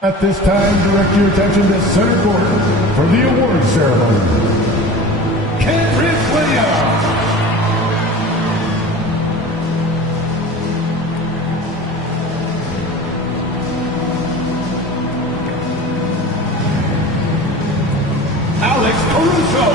At this time, direct your attention to center court for the award ceremony. Kendrick Williams. Alex Caruso.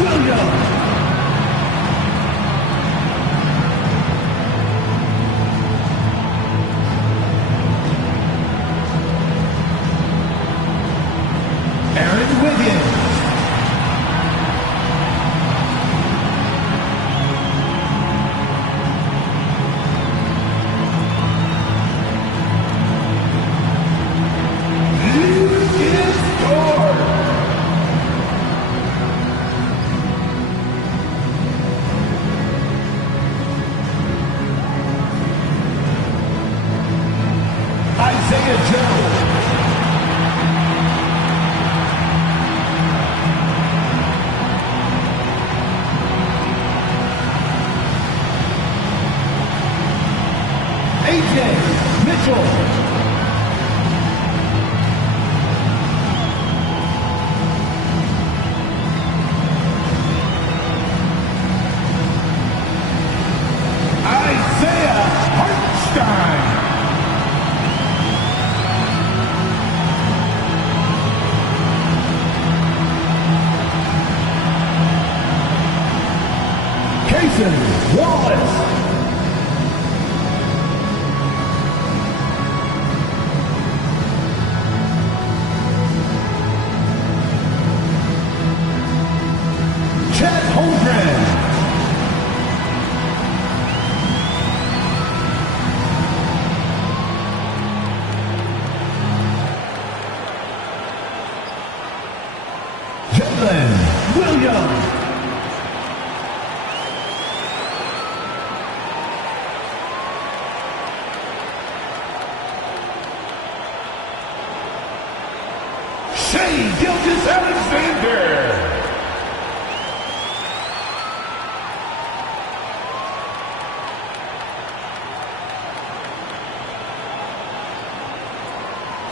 Williams. Aaron Wiggins.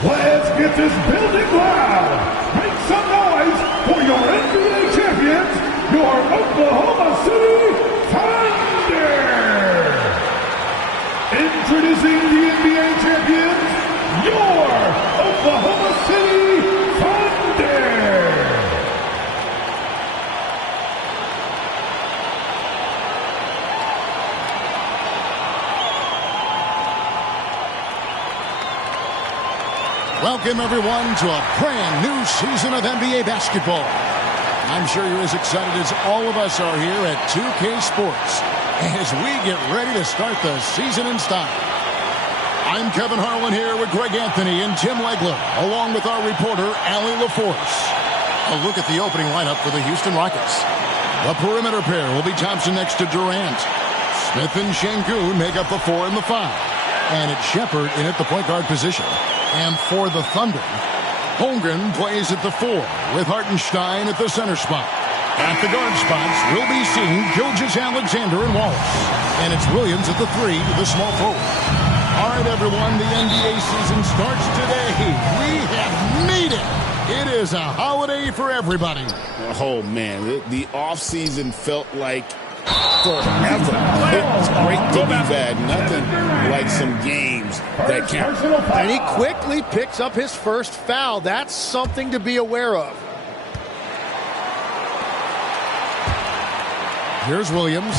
Let's get this building loud. Make some noise for your NBA champions, your Oklahoma City Thunder. Introducing the NBA champions, your Oklahoma City Thunder. Welcome, everyone, to a brand new season of NBA basketball. I'm sure you're as excited as all of us are here at 2K Sports as we get ready to start the season in style. I'm Kevin Harlan here with Greg Anthony and Tim Legler, along with our reporter, Allie LaForce. A look at the opening lineup for the Houston Rockets. The perimeter pair will be Thompson next to Durant. Smith and Şengün make up the 4 and the 5. And it's Shepherd in at the point guard position. And for the Thunder, Holmgren plays at the 4 with Hartenstein at the center spot. At the guard spots, we'll be seeing Gilgeous-Alexander and Wallace. And it's Williams at the 3 with the small forward. All right, everyone, the NBA season starts today. We have made it. It is a holiday for everybody. Oh, man, the offseason felt like forever. It's great to be back. Nothing like some games that count. And he quickly picks up his first foul. That's something to be aware of. Here's Williams.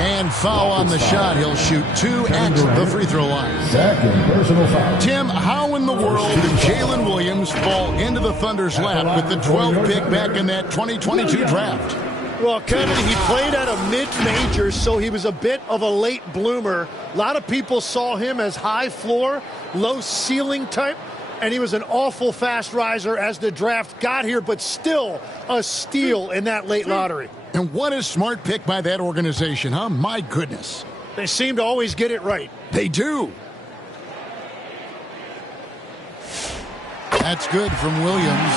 And foul on the shot. He'll shoot 2 at the free throw line. Second personal foul. Tim, how in the world did Jalen Williams fall into the Thunder's lap with the 12th pick back in that 2022 draft? Well, Kevin, he played at a mid-major, so he was a bit of a late bloomer. A lot of people saw him as high floor, low ceiling type. and he was an awful fast riser as the draft got here, but still a steal in that late lottery. And what a smart pick by that organization, huh? My goodness. They seem to always get it right. They do. That's good from Williams.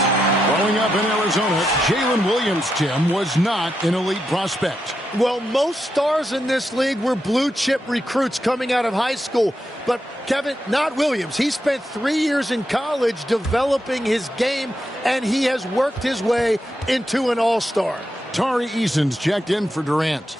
Growing up in Arizona, Jalen Williams, Tim, was not an elite prospect. Well, most stars in this league were blue-chip recruits coming out of high school. But, Kevin, not Williams. He spent 3 years in college developing his game, and he has worked his way into an all-star. Tari Eason's checked in for Durant.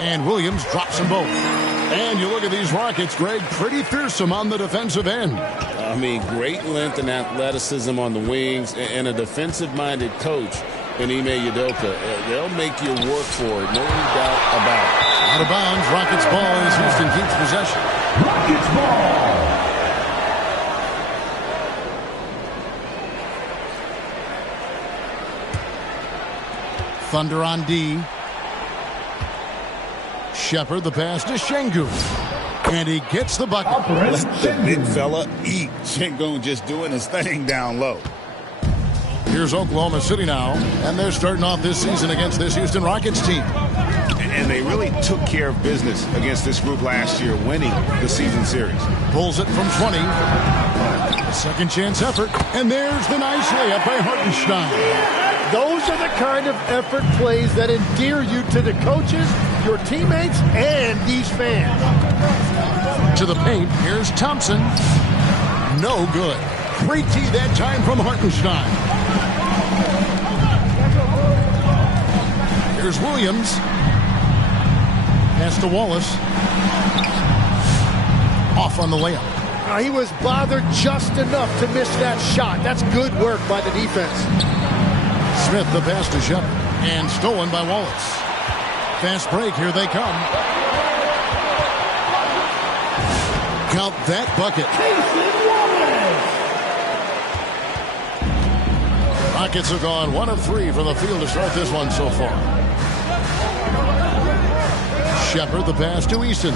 And Williams drops them both. And you look at these Rockets, Greg, pretty fearsome on the defensive end. I mean, great length and athleticism on the wings, and a defensive-minded coach in Ime Udoka. They'll make you work for it, no doubt about it. Out of bounds, Rockets ball as Houston keeps possession. Rockets ball. Thunder on D. Shepard, the pass to Şengün. And he gets the bucket. Let the big fella eat. Şengün just doing his thing down low. Here's Oklahoma City now, and they're starting off this season against this Houston Rockets team. And they really took care of business against this group last year, winning the season series. Pulls it from 20. A second chance effort, and there's the nice layup by Hartenstein. Those are the kind of effort plays that endear you to the coaches, your teammates, and these fans. To the paint, here's Thompson. No good. Great tee that time from Hartenstein. Here's Williams. Pass to Wallace. Off on the layup. He was bothered just enough to miss that shot. That's good work by the defense. Smith, the pass to Shepard. And stolen by Wallace. Fast break, here they come. Count that bucket. Rockets have gone 1 of 3 from the field to start this one so far. Shepard, the pass to Eason.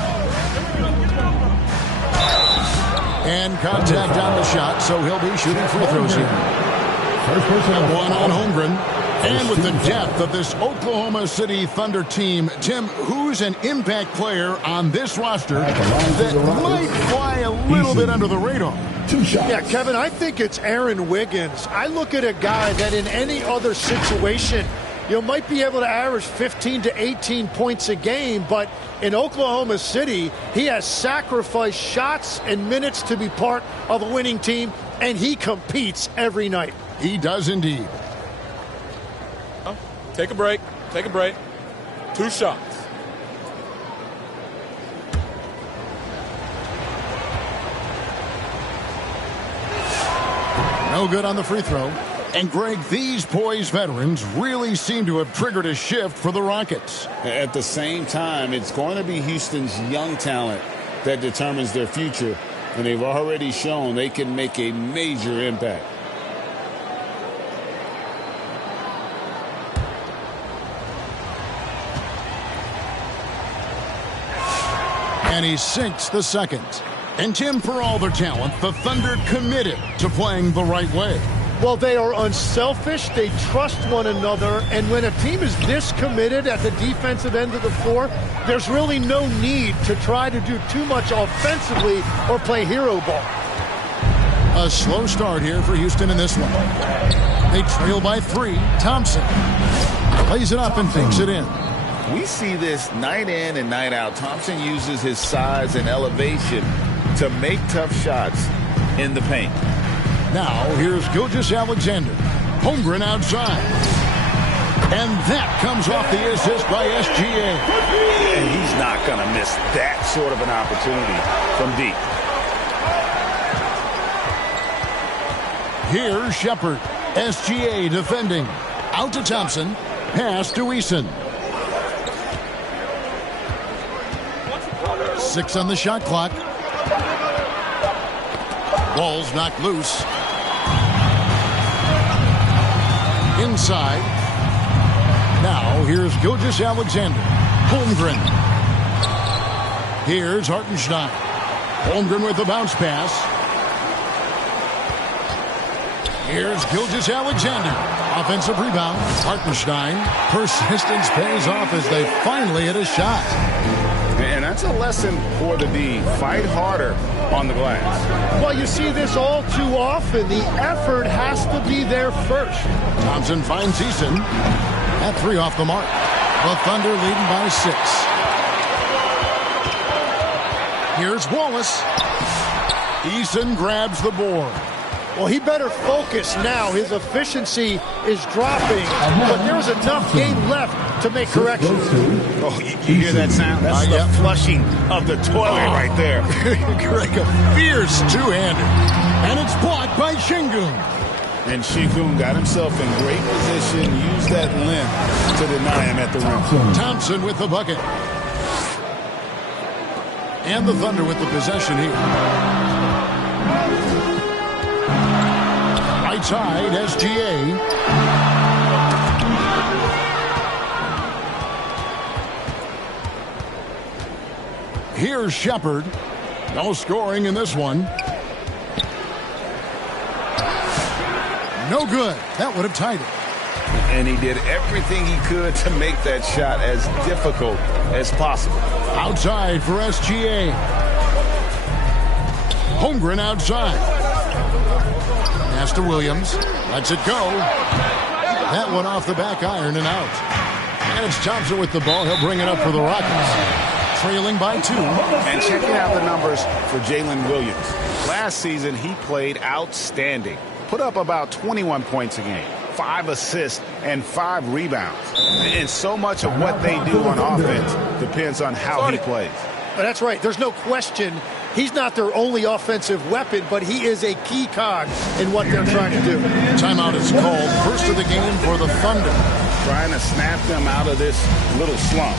And contact on the shot, so he'll be shooting free throws here. First person. One on Holmgren. And with the depth of this Oklahoma City Thunder team, Tim, who's an impact player on this roster that might fly a little bit under the radar? 2 shots. Yeah, Kevin, I think it's Aaron Wiggins. I look at a guy that in any other situation, might be able to average 15 to 18 points a game, but in Oklahoma City, he has sacrificed shots and minutes to be part of a winning team, and he competes every night. He does indeed. Take a break. Take a break. 2 shots. No good on the free throw. And, Greg, these poised veterans really seem to have triggered a shift for the Rockets. At the same time, it's going to be Houston's young talent that determines their future, and they've already shown they can make a major impact. And he sinks the second. And, Tim, for all their talent, the Thunder committed to playing the right way. Well, they are unselfish. They trust one another. And when a team is this committed at the defensive end of the floor, there's really no need to try to do too much offensively or play hero ball. A slow start here for Houston in this one. They trail by 3. Thompson plays it up and thinks it in. We see this night in and night out. Thompson uses his size and elevation to make tough shots in the paint. Now, here's Gilgeous-Alexander. Holmgren outside. And that comes off the assist by SGA. And he's not going to miss that sort of an opportunity from deep. Here's Shepard. SGA defending. Out to Thompson. Pass to Eason. 6 on the shot clock. Ball's knocked loose. Inside. Now, here's Gilgeous-Alexander. Holmgren. Here's Hartenstein. Holmgren with the bounce pass. Here's Gilgeous Alexander. Offensive rebound. Hartenstein. Persistence pays off as they finally hit a shot. And that's a lesson for the D. Fight harder on the glass. Well, you see this all too often. The effort has to be there first. Thompson finds Eason. That 3 off the mark. The Thunder leading by 6. Here's Wallace. Eason grabs the board. Well, he better focus now. His efficiency is dropping, but there's enough game left to make corrections. Oh, you hear that sound? That's the flushing of the toilet right there. Like a fierce two-hander. And it's blocked by Şengün. And Şengün got himself in great position, used that length to deny him at the rim. Thompson with the bucket. And the Thunder with the possession here. Right side, SGA. Here's Shepherd. No scoring in this one. No good. That would have tied it. And he did everything he could to make that shot as difficult as possible. Outside for SGA. Holmgren outside. Pass to Williams. Lets it go. That one off the back iron and out. And it's Thompson with the ball. He'll bring it up for the Rockets. Trailing by 2. And checking out the numbers for Jalen Williams. Last season, he played outstanding. Put up about 21 points a game, 5 assists, and 5 rebounds. And so much of what they do on offense depends on how he plays. That's right. There's no question. He's not their only offensive weapon, but he is a key cog in what they're trying to do. Timeout is called. First of the game for the Thunder. Trying to snap them out of this little slump.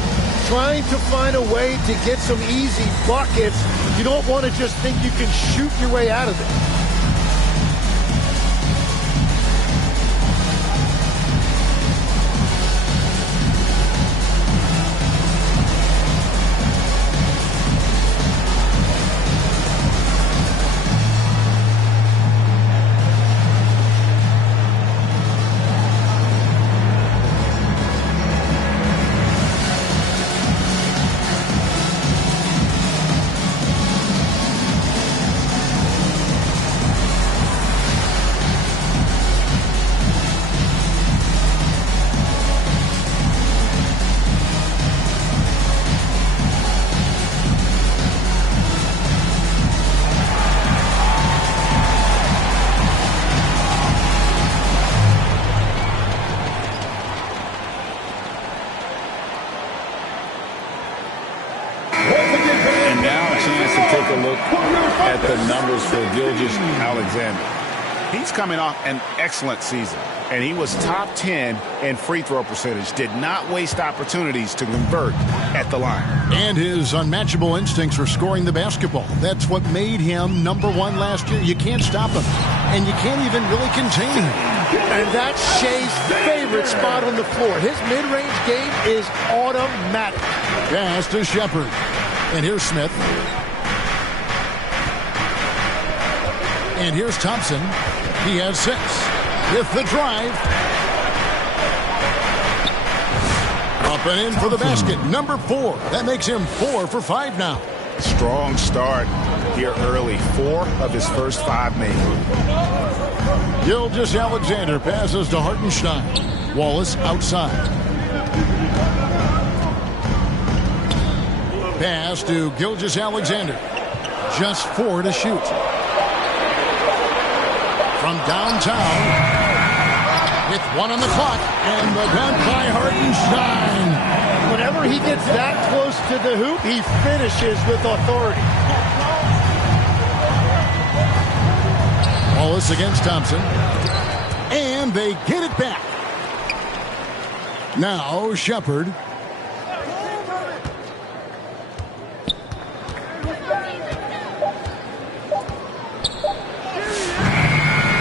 Trying to find a way to get some easy buckets. You don't want to just think you can shoot your way out of it. He's coming off an excellent season, and he was top 10 in free throw percentage. Did not waste opportunities to convert at the line. And his unmatchable instincts for scoring the basketball. That's what made him number 1 last year. You can't stop him, and you can't even really contain him. And that's Shea's favorite spot on the floor. His mid-range game is automatic. Pass to Shepherd. And here's Smith. And here's Thompson. He has 6. With the drive. Up and in for the basket. Number 4. That makes him 4 for 5 now. Strong start here early. 4 of his first 5 made. Gilgeous Alexander passes to Hartenstein. Wallace outside. Pass to Gilgeous Alexander. Just 4 to shoot. From downtown, with 1 on the clock, and the dunk by Hartenstein. Whenever he gets that close to the hoop, he finishes with authority. Wallace against Thompson, and they get it back. Now Shepherd.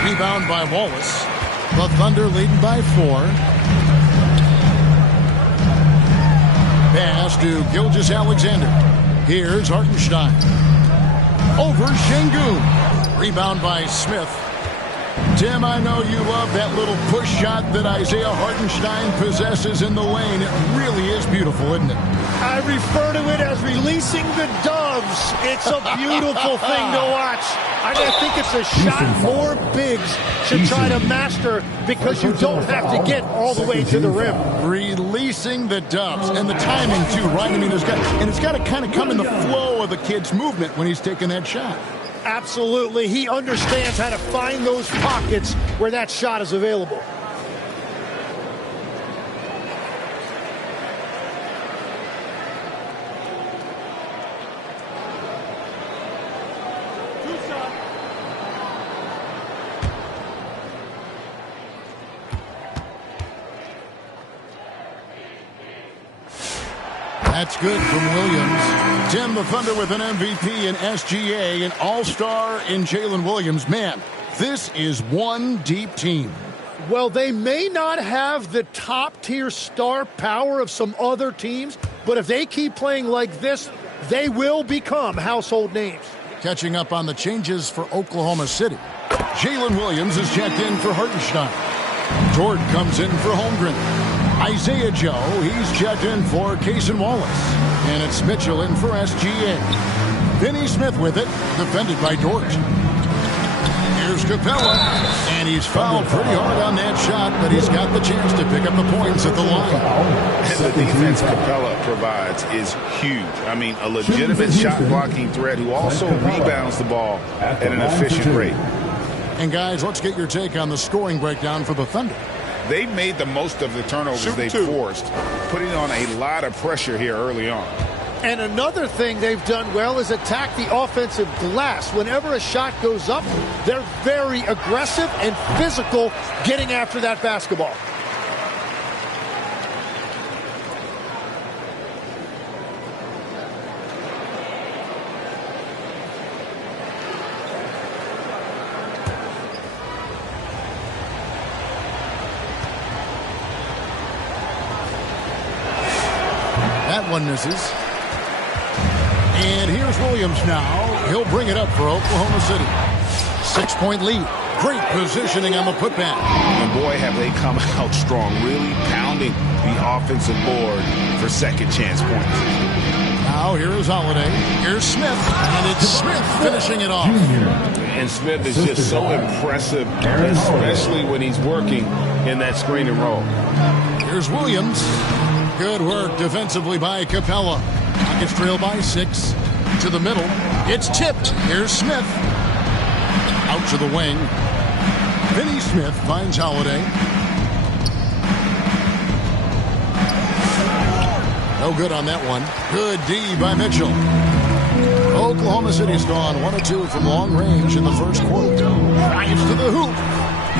Rebound by Wallace. The Thunder leading by 4. Pass to Gilgeous Alexander. Here's Hartenstein. Over Şengün. Rebound by Smith. Tim, I know you love that little push shot that Isaiah Hartenstein possesses in the lane. It really is beautiful, isn't it? I refer to it as releasing the doves. It's a beautiful thing to watch. I think it's a shot more bigs should try to master because you don't have to get all the way to the rim. Releasing the doves. And the timing, too, right? I mean, it's got to kind of come in the flow of the kid's movement when he's taking that shot. Absolutely. He understands how to find those pockets where that shot is available. That's good from Williams. Tim, the Thunder with an MVP in SGA, an all-star in Jalen Williams. Man, this is one deep team. Well, they may not have the top-tier star power of some other teams, but if they keep playing like this, they will become household names. Catching up on the changes for Oklahoma City. Jalen Williams is checked in for Hartenstein. Dort comes in for Holmgren. Isaiah Joe, he's checked in for Cason Wallace. And it's Mitchell in for SGA. Finney Smith with it, defended by Dort. Here's Capella, and he's fouled pretty hard on that shot, but he's got the chance to pick up the points at the line. And the defense Capella provides is huge. I mean, a legitimate shot-blocking threat who also rebounds the ball at an efficient rate. And guys, let's get your take on the scoring breakdown for the Thunder. They made the most of the turnovers they forced, putting on a lot of pressure here early on. And another thing they've done well is attack the offensive glass. Whenever a shot goes up, they're very aggressive and physical getting after that basketball. That one misses. And here's Williams now. He'll bring it up for Oklahoma City. 6-point lead. Great positioning on the putback. And boy, have they come out strong, really pounding the offensive board for second chance points. Now here is Holiday. Here's Smith. And it's Smith finishing it off. And Smith is just so impressive, especially when he's working in that screen and roll. Here's Williams. Good work defensively by Capella. Rockets trail by 6. To the middle. It's tipped. Here's Smith. Out to the wing. Finney Smith finds Holiday. No good on that one. Good D by Mitchell. Oklahoma City's gone 1 of 2 from long range in the first quarter. Drives to the hoop.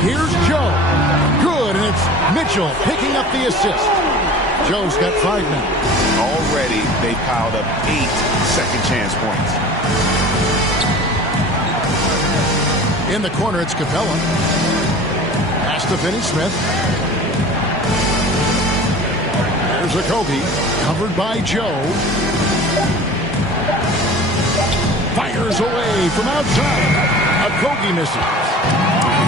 Here's Joe. Good, and it's Mitchell picking up the assist. Joe's got 5 now. Already, they piled up 8 second chance points. In the corner, it's Capella. Pass to Finney Smith. There's a Kobe, covered by Joe. Fires away from outside. A Kobe misses.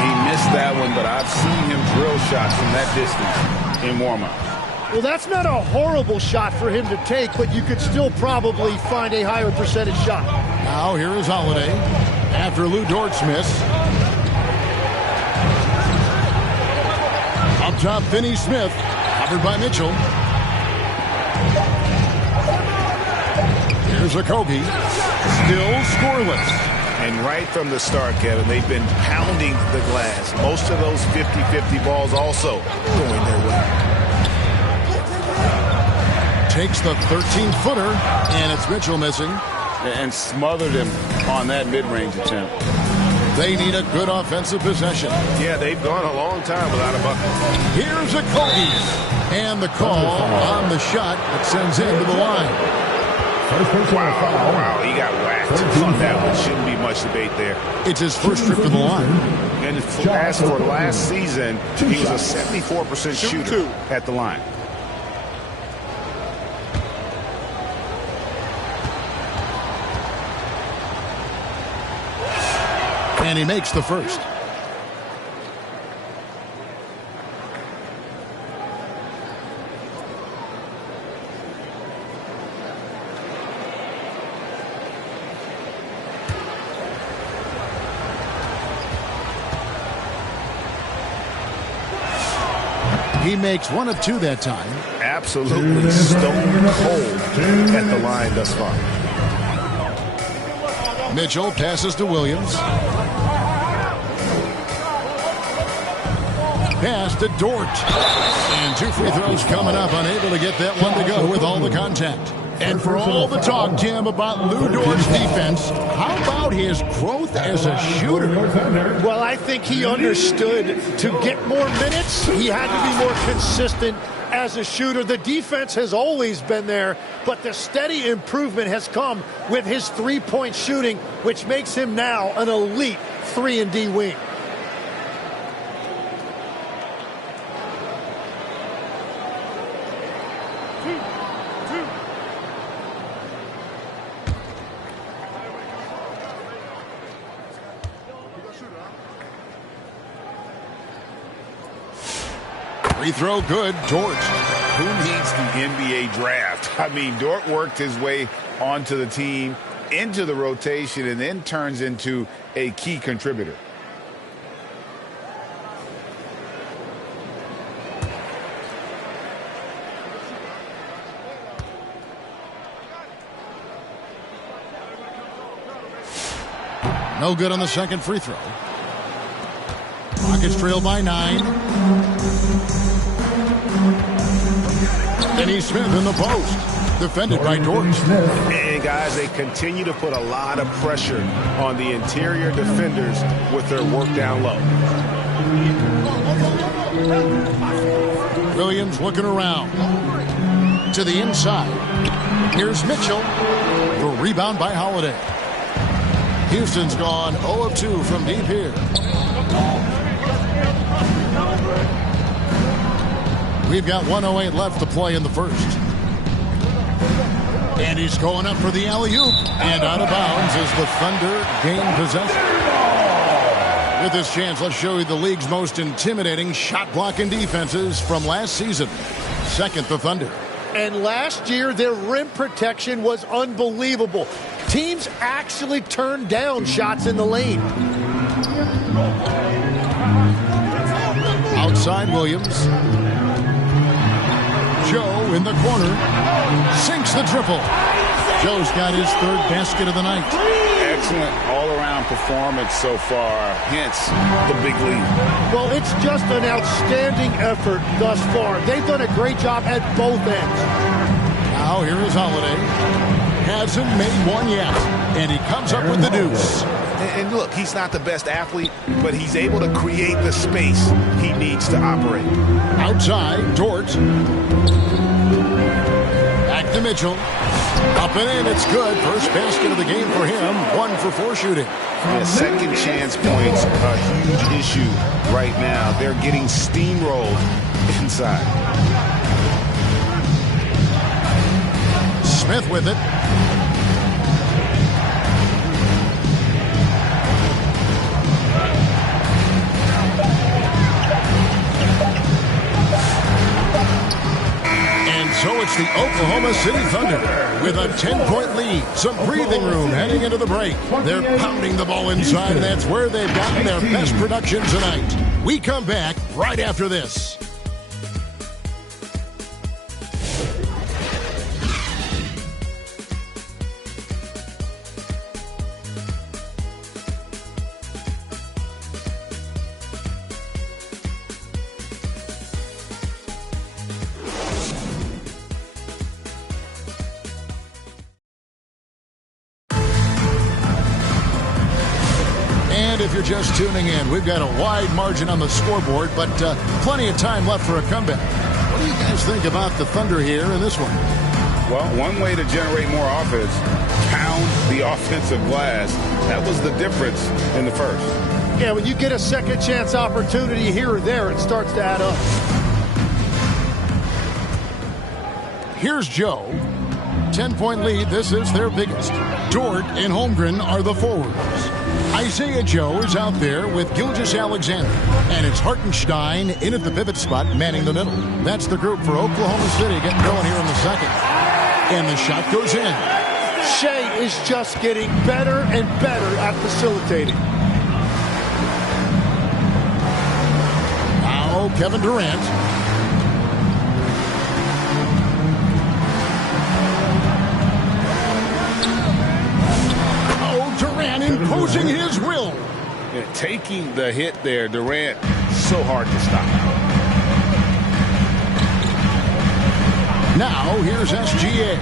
He missed that one, but I've seen him drill shots from that distance in warm-up. Well, that's not a horrible shot for him to take, but you could still probably find a higher percentage shot. Now here is Holiday after Lou Dort's miss. Up top, Finney Smith, covered by Mitchell. Here's a Kobe, still scoreless. And right from the start, Kevin, they've been pounding the glass. Most of those 50-50 balls also going their way. Takes the 13-footer, and it's Mitchell missing. And smothered him on that mid-range attempt. They need a good offensive possession. Yeah, they've gone a long time without a bucket. Here's a Kobe. And the call on the shot that sends him to the line. Wow, he got whacked on that one. Shouldn't be much debate there. It's his first trip to the line. And as for last season, he was a 74% shooter at the line. And he makes the first. He makes one of two that time. Absolutely stone cold at the line thus far. Mitchell passes to Williams. Pass to Dort. And 2 free throws coming up. Unable to get that one to go with all the contact. And for all the talk, Tim, about Lou Dort's defense, how about his growth as a shooter? Well, I think he understood to get more minutes, he had to be more consistent as a shooter. The defense has always been there, but the steady improvement has come with his three-point shooting, which makes him now an elite 3-and-D wing. Free throw good. Dort. Who needs the NBA draft? I mean, Dort worked his way onto the team, into the rotation, and then turns into a key contributor. No good on the second free throw. Rockets trail by 9. Denny Smith in the post. Defended by Dort. And guys, they continue to put a lot of pressure on the interior defenders with their work down low. Williams looking around. To the inside. Here's Mitchell. The rebound by Holiday. Houston's gone 0 of 2 from deep here. We've got 1:08 left to play in the first. And he's going up for the alley-oop. And out of bounds as the Thunder gain possession. With this chance, let's show you the league's most intimidating shot-blocking defenses from last season. Second, the Thunder. And last year, their rim protection was unbelievable. Teams actually turned down shots in the lane. Outside Williams. Joe in the corner. Sinks the triple. Joe's got his third basket of the night. Excellent all-around performance so far, hence the big lead. Well, it's just an outstanding effort thus far. They've done a great job at both ends. Now here is Holiday. Hasn't made one yet. And he comes up with the deuce. And look, he's not the best athlete, but he's able to create the space he needs to operate. Outside, Dort. Back to Mitchell. Up and in, it's good. First basket of the game for him. 1 for 4 shooting. Yeah, second chance points, a huge issue right now. They're getting steamrolled inside. Smith with it. So it's the Oklahoma City Thunder with a 10-point lead. Some breathing room heading into the break. They're pounding the ball inside, and that's where they've gotten their best production tonight. We come back right after this. If you're just tuning in, we've got a wide margin on the scoreboard, but plenty of time left for a comeback. What do you guys think about the Thunder here in this one? Well, one way to generate more offense, pound the offensive glass. That was the difference in the first. Yeah, when you get a second chance opportunity here or there, it starts to add up. Here's Joe. 10-point lead. This is their biggest. Dort and Holmgren are the forwards. Isaiah Joe is out there with Gilgeous-Alexander. And it's Hartenstein in at the pivot spot, manning the middle. That's the group for Oklahoma City getting going here in the second. And the shot goes in. Shea is just getting better and better at facilitating. Now Kevin Durant. imposing his will. Yeah, taking the hit there, Durant, so hard to stop. Now, here's SGA.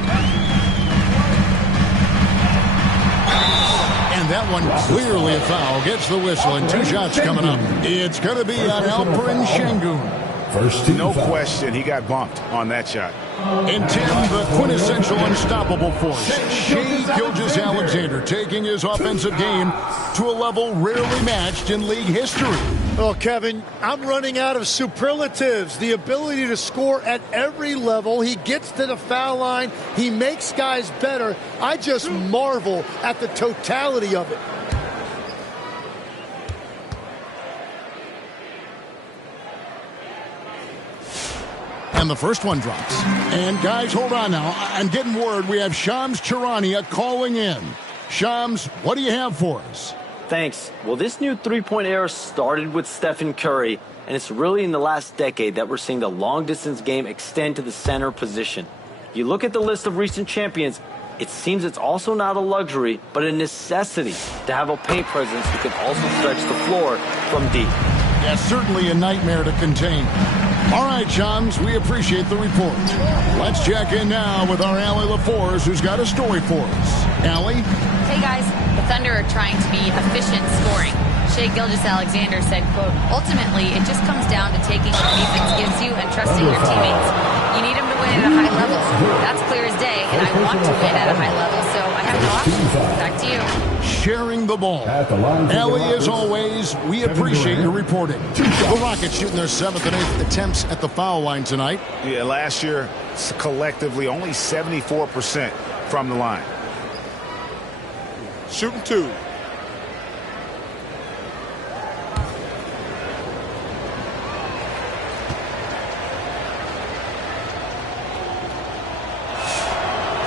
And that one clearly a foul. Gets the whistle, and 2 shots coming up. It's going to be on Alperen Şengün. No question, he got bumped on that shot. And Tim, the quintessential unstoppable force, Shai Gilgeous-Alexander, taking his offensive game to a level rarely matched in league history. Oh, Kevin, I'm running out of superlatives. The ability to score at every level. He gets to the foul line. He makes guys better. I just marvel at the totality of it. And the first one drops. And guys, hold on now. I'm getting word we have Shams Charania calling in. Shams, what do you have for us? Thanks. Well, this new three-point era started with Stephen Curry, and it's really in the last decade that we're seeing the long-distance game extend to the center position. You look at the list of recent champions, it seems it's also not a luxury, but a necessity to have a paint presence who can also stretch the floor from deep. Yeah, certainly a nightmare to contain. All right, Shams, we appreciate the report. Let's check in now with our Allie LaForce, who's got a story for us. Allie? Hey, guys. The Thunder are trying to be efficient scoring. Shai Gilgeous-Alexander said, quote, ultimately, it just comes down to taking what defense gives you and trusting your teammates. You need them to win at a high level. That's clear as day, and I want to win at a high level, so I have no option. Back to you. Sharing the ball. Allie, as always, we appreciate your reporting. The Rockets shooting their 7th and 8th attempts at the foul line tonight. Yeah, last year, collectively, only 74% from the line. Shooting 2.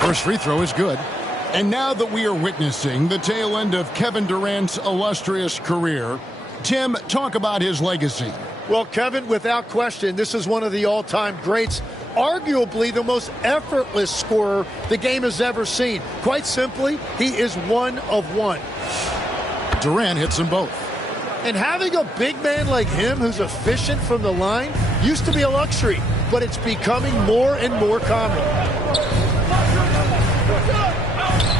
First free throw is good. And now that we are witnessing the tail end of Kevin Durant's illustrious career, Tim, talk about his legacy. Well, Kevin, without question, this is one of the all-time greats, arguably the most effortless scorer the game has ever seen. Quite simply, he is one of one. Durant hits them both. And having a big man like him who's efficient from the line used to be a luxury, but it's becoming more and more common.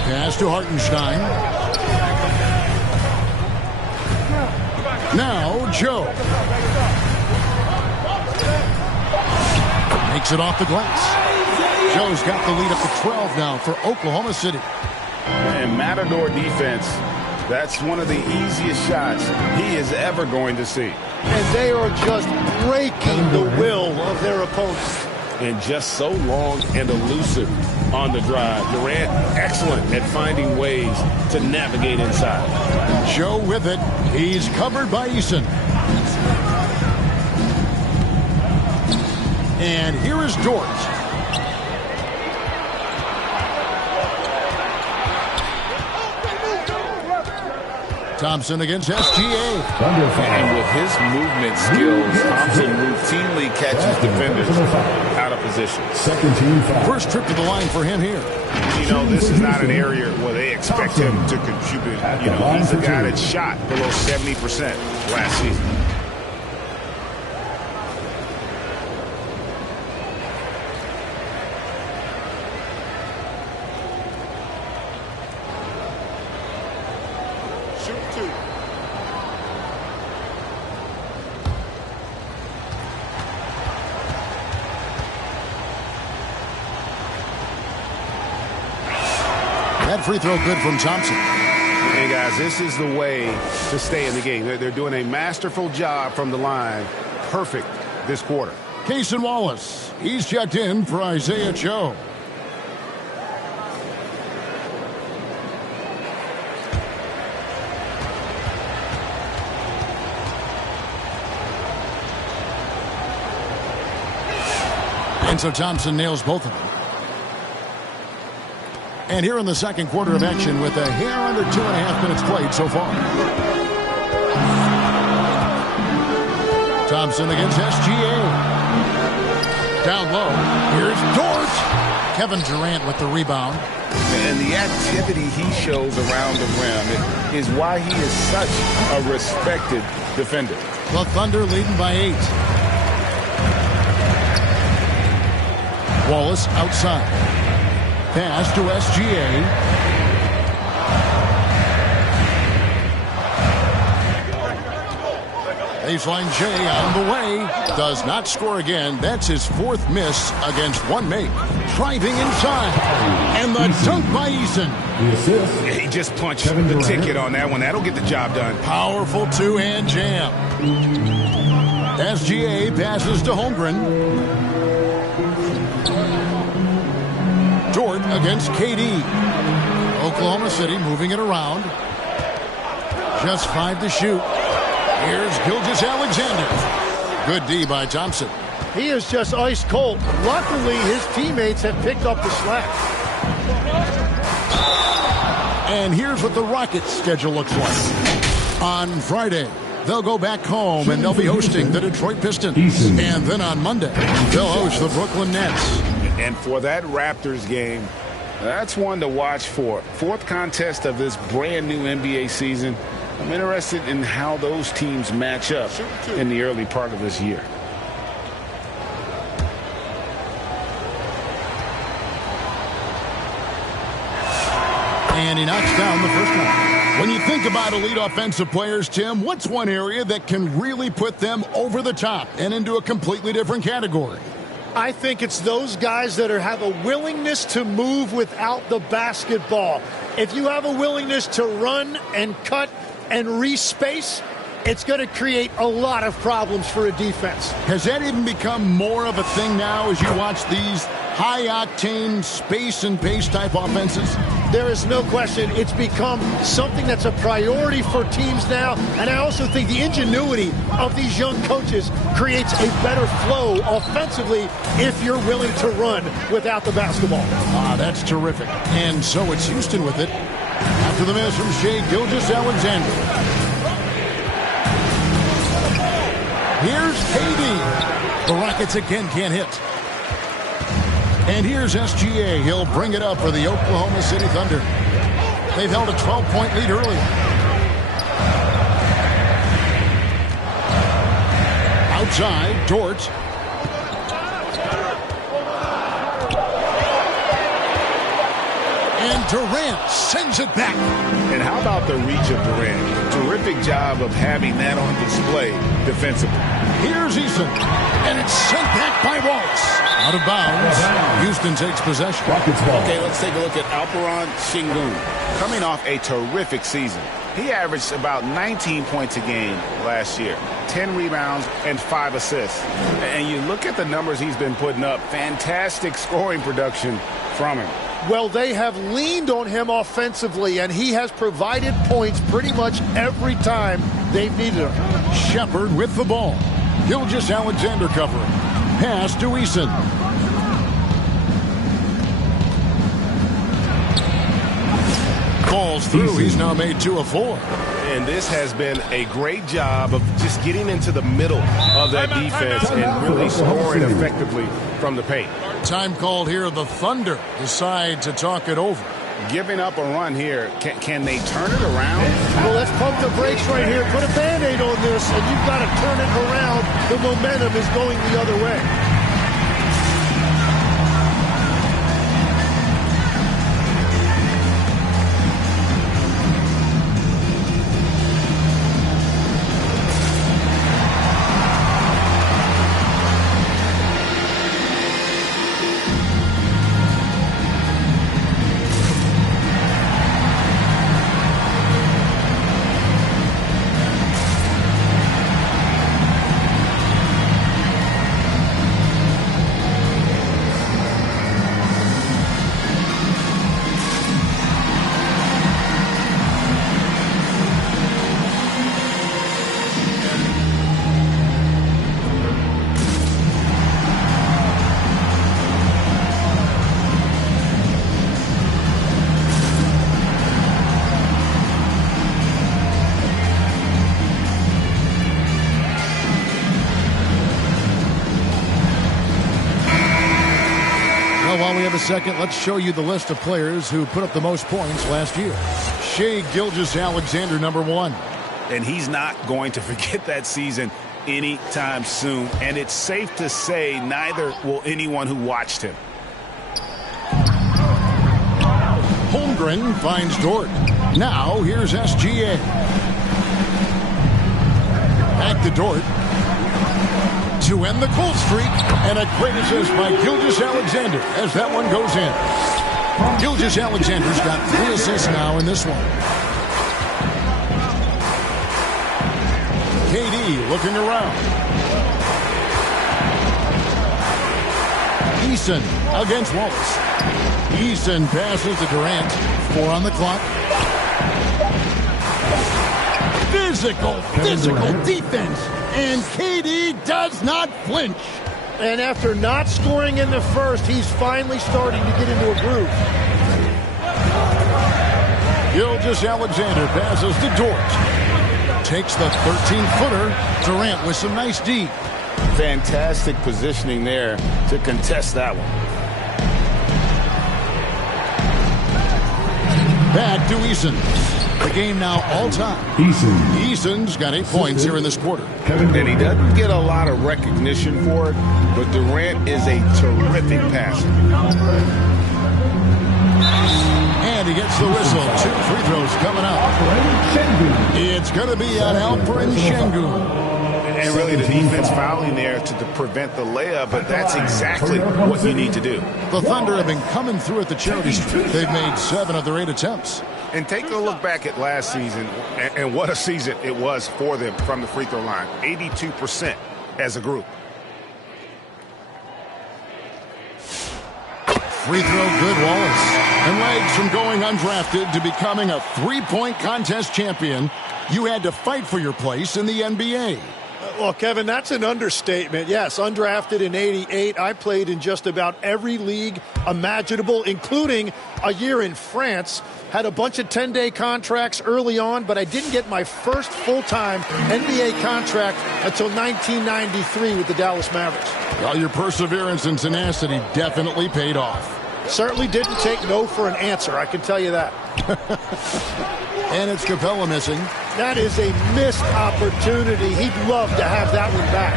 Pass to Hartenstein. Now, Joe. Makes it off the glass. Joe's got the lead up to 12 now for Oklahoma City. And Matador defense, that's one of the easiest shots he is ever going to see. And they are just breaking the will of their opponents. And just so long and elusive on the drive. Durant, excellent at finding ways to navigate inside. Joe with it. He's covered by Eason. And here is Dort. Thompson against SGA. And with his movement skills, Thompson routinely catches defenders out of position. Second team foul. First trip to the line for him here. You know, this is not an area where they expect him to contribute. You know, he's a guy that shot below 70% last season. Shoot 2. That free throw good from Thompson. Hey, guys, this is the way to stay in the game. They're doing a masterful job from the line. Perfect this quarter. Cason Wallace. He's checked in for Isaiah Joe. And so Thompson nails both of them. And here in the second quarter of action with a hair under 2.5 minutes played so far. Thompson against SGA. Down low. Here's Dort. Kevin Durant with the rebound. And the activity he shows around the rim is why he is such a respected defender. The Thunder leading by 8. Wallace outside. Pass to SGA. Baseline Jay on the way. Does not score again. That's his 4th miss against one make. Driving inside. And the dunk by Eason. He just punched the ticket on that one. That'll get the job done. Powerful two-hand jam. SGA passes to Holmgren. Dort against KD. Oklahoma City moving it around. Just 5 to shoot. Here's Gilgeous-Alexander. Good D by Thompson. He is just ice cold. Luckily, his teammates have picked up the slack. And here's what the Rockets' schedule looks like. On Friday, they'll go back home and they'll be hosting the Detroit Pistons. And then on Monday, they'll host the Brooklyn Nets. And for that Raptors game, that's one to watch for. 4th contest of this brand new NBA season. I'm interested in how those teams match up in the early part of this year. And he knocks down the first one. When you think about elite offensive players, Tim, what's one area that can really put them over the top and into a completely different category? I think it's those guys that have a willingness to move without the basketball. If you have a willingness to run and cut and respace, it's going to create a lot of problems for a defense. Has that even become more of a thing now as you watch these high-octane space and pace type offenses? There is no question it's become something that's a priority for teams now, and I also think the ingenuity of these young coaches creates a better flow offensively if you're willing to run without the basketball. That's terrific. And so it's Houston with it. After the miss from Shai Gilgeous-Alexander. Here's KD. The Rockets again can't hit. And here's SGA. He'll bring it up for the Oklahoma City Thunder. They've held a 12-point lead earlier. Outside, Dort. And Durant sends it back. And how about the reach of Durant? Terrific job of having that on display defensively. Here's Eason. And it's sent back by Wallace. Out of bounds. Houston takes possession. Okay, let's take a look at Alperon Şengün. Coming off a terrific season. He averaged about 19 points a game last year. 10 rebounds and 5 assists. And you look at the numbers he's been putting up. Fantastic scoring production from him. Well, they have leaned on him offensively, and he has provided points pretty much every time they've needed him. Shepard with the ball. Gilgeous-Alexander covering. Pass to Eason. Falls through. He's now made 2 of 4. And this has been a great job of just getting into the middle of that defense and really scoring effectively from the paint. Time called here. The Thunder decide to talk it over. Giving up a run here. Can they turn it around? Well, let's pump the brakes right here. Put a Band-Aid on this, and you've got to turn it around. The momentum is going the other way. have a second, let's show you the list of players who put up the most points last year. Shai Gilgeous-Alexander, number 1. And he's not going to forget that season anytime soon. And it's safe to say neither will anyone who watched him. Holmgren finds Dort. Now here's SGA. Back to Dort. To end the cold streak. And a great assist by Gilgeous-Alexander as that one goes in. Gilgeous-Alexander's got 3 assists now in this one. KD looking around. Eason against Wallace. Eason passes to Durant. 4 on the clock. Physical defense. And KD does not flinch. And after not scoring in the first, he's finally starting to get into a groove. Gilgeous-Alexander passes to Dort. Takes the 13-footer. Durant with some nice D. Fantastic positioning there to contest that one. Back to Eason. The game now all-time. Eason's got 8 points here in this quarter. And he doesn't get a lot of recognition for it, but Durant is a terrific passer. And he gets the whistle. 2 free throws coming up. It's going to be on Alperen Şengün. And really the defense fouling there to prevent the layup, but that's exactly what you need to do. The Thunder have been coming through at the charity stripe. They've made 7 of their 8 attempts. And take a look back at last season, and what a season it was for them from the free throw line. 82% as a group. Free throw good, Wallace. And legs from going undrafted to becoming a 3-point contest champion. You had to fight for your place in the NBA. Well, Kevin, that's an understatement. Yes, undrafted in '88. I played in just about every league imaginable, including a year in France. Had a bunch of 10-day contracts early on, but I didn't get my first full-time NBA contract until 1993 with the Dallas Mavericks. Well, your perseverance and tenacity definitely paid off. Certainly didn't take no for an answer, I can tell you that. And it's Capella missing. That is a missed opportunity. He'd love to have that one back.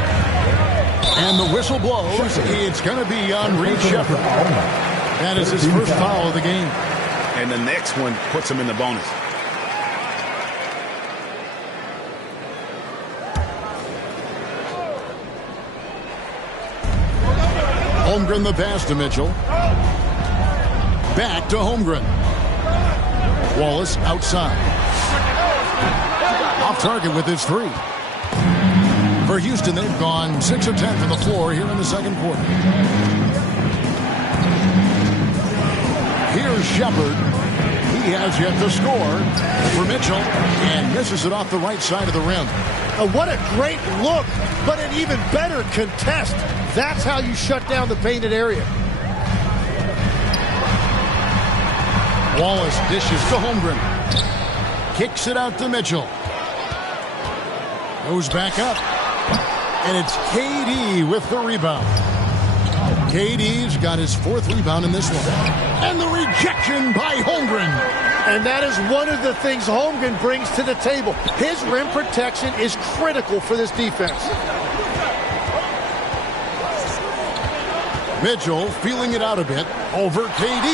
And the whistle blows. It's going to be on Reed Sheppard. That is his first foul of the game. And the next one puts him in the bonus. Holmgren the pass to Mitchell. Back to Holmgren. Wallace outside. Off target with his 3. For Houston, they've gone 6 of 10 from the floor here in the second quarter. Here's Sheppard. He has yet to score for Mitchell and misses it off the right side of the rim. What a great look, but an even better contest. That's how you shut down the painted area. Wallace dishes to Holmgren. Kicks it out to Mitchell. Goes back up. And it's KD with the rebound. KD's got his 4th rebound in this one. And the rejection by Holmgren. And that is one of the things Holmgren brings to the table. His rim protection is critical for this defense. Mitchell feeling it out a bit over KD,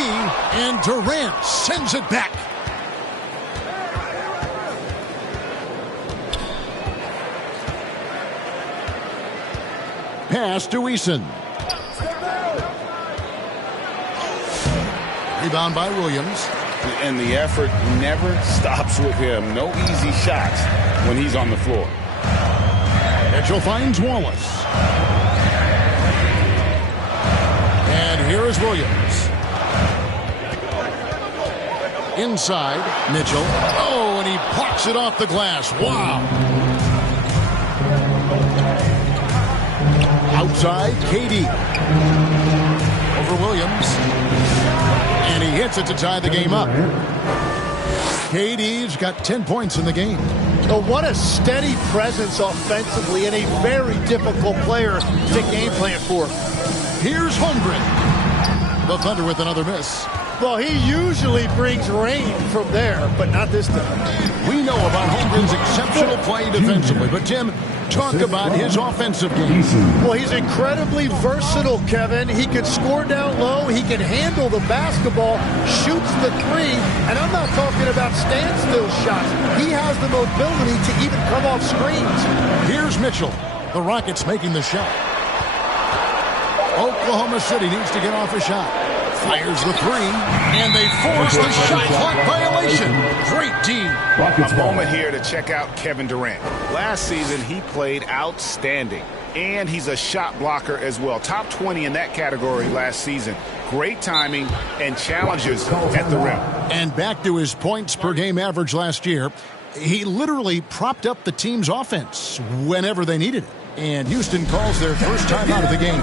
and Durant sends it back. Pass to Eason. Rebound by Williams. And the effort never stops with him. No easy shots when he's on the floor. Mitchell finds Wallace. And here is Williams. Inside, Mitchell. Oh, and he plucks it off the glass. Wow. Outside, KD. Over Williams. And he hits it to tie the game up. KD's got 10 points in the game. Oh, what a steady presence offensively and a very difficult player to game plan for. Here's Holmgren. The Thunder with another miss. Well, he usually brings rain from there, but not this time. We know about Holmgren's exceptional play defensively, but Tim, talk about his offensive game. Well, he's incredibly versatile, Kevin. He can score down low. He can handle the basketball, shoots the three, and I'm not talking about standstill shots. He has the mobility to even come off screens. Here's Mitchell. The Rockets making the shot. Oklahoma City needs to get off a shot. Fires the three, and they force the shot clock violation. Great team. A moment here to check out Kevin Durant. Last season, he played outstanding, and he's a shot blocker as well. Top 20 in that category last season. Great timing and challenges at the rim. And back to his points per game average last year, he literally propped up the team's offense whenever they needed it. And Houston calls their first time out of the game.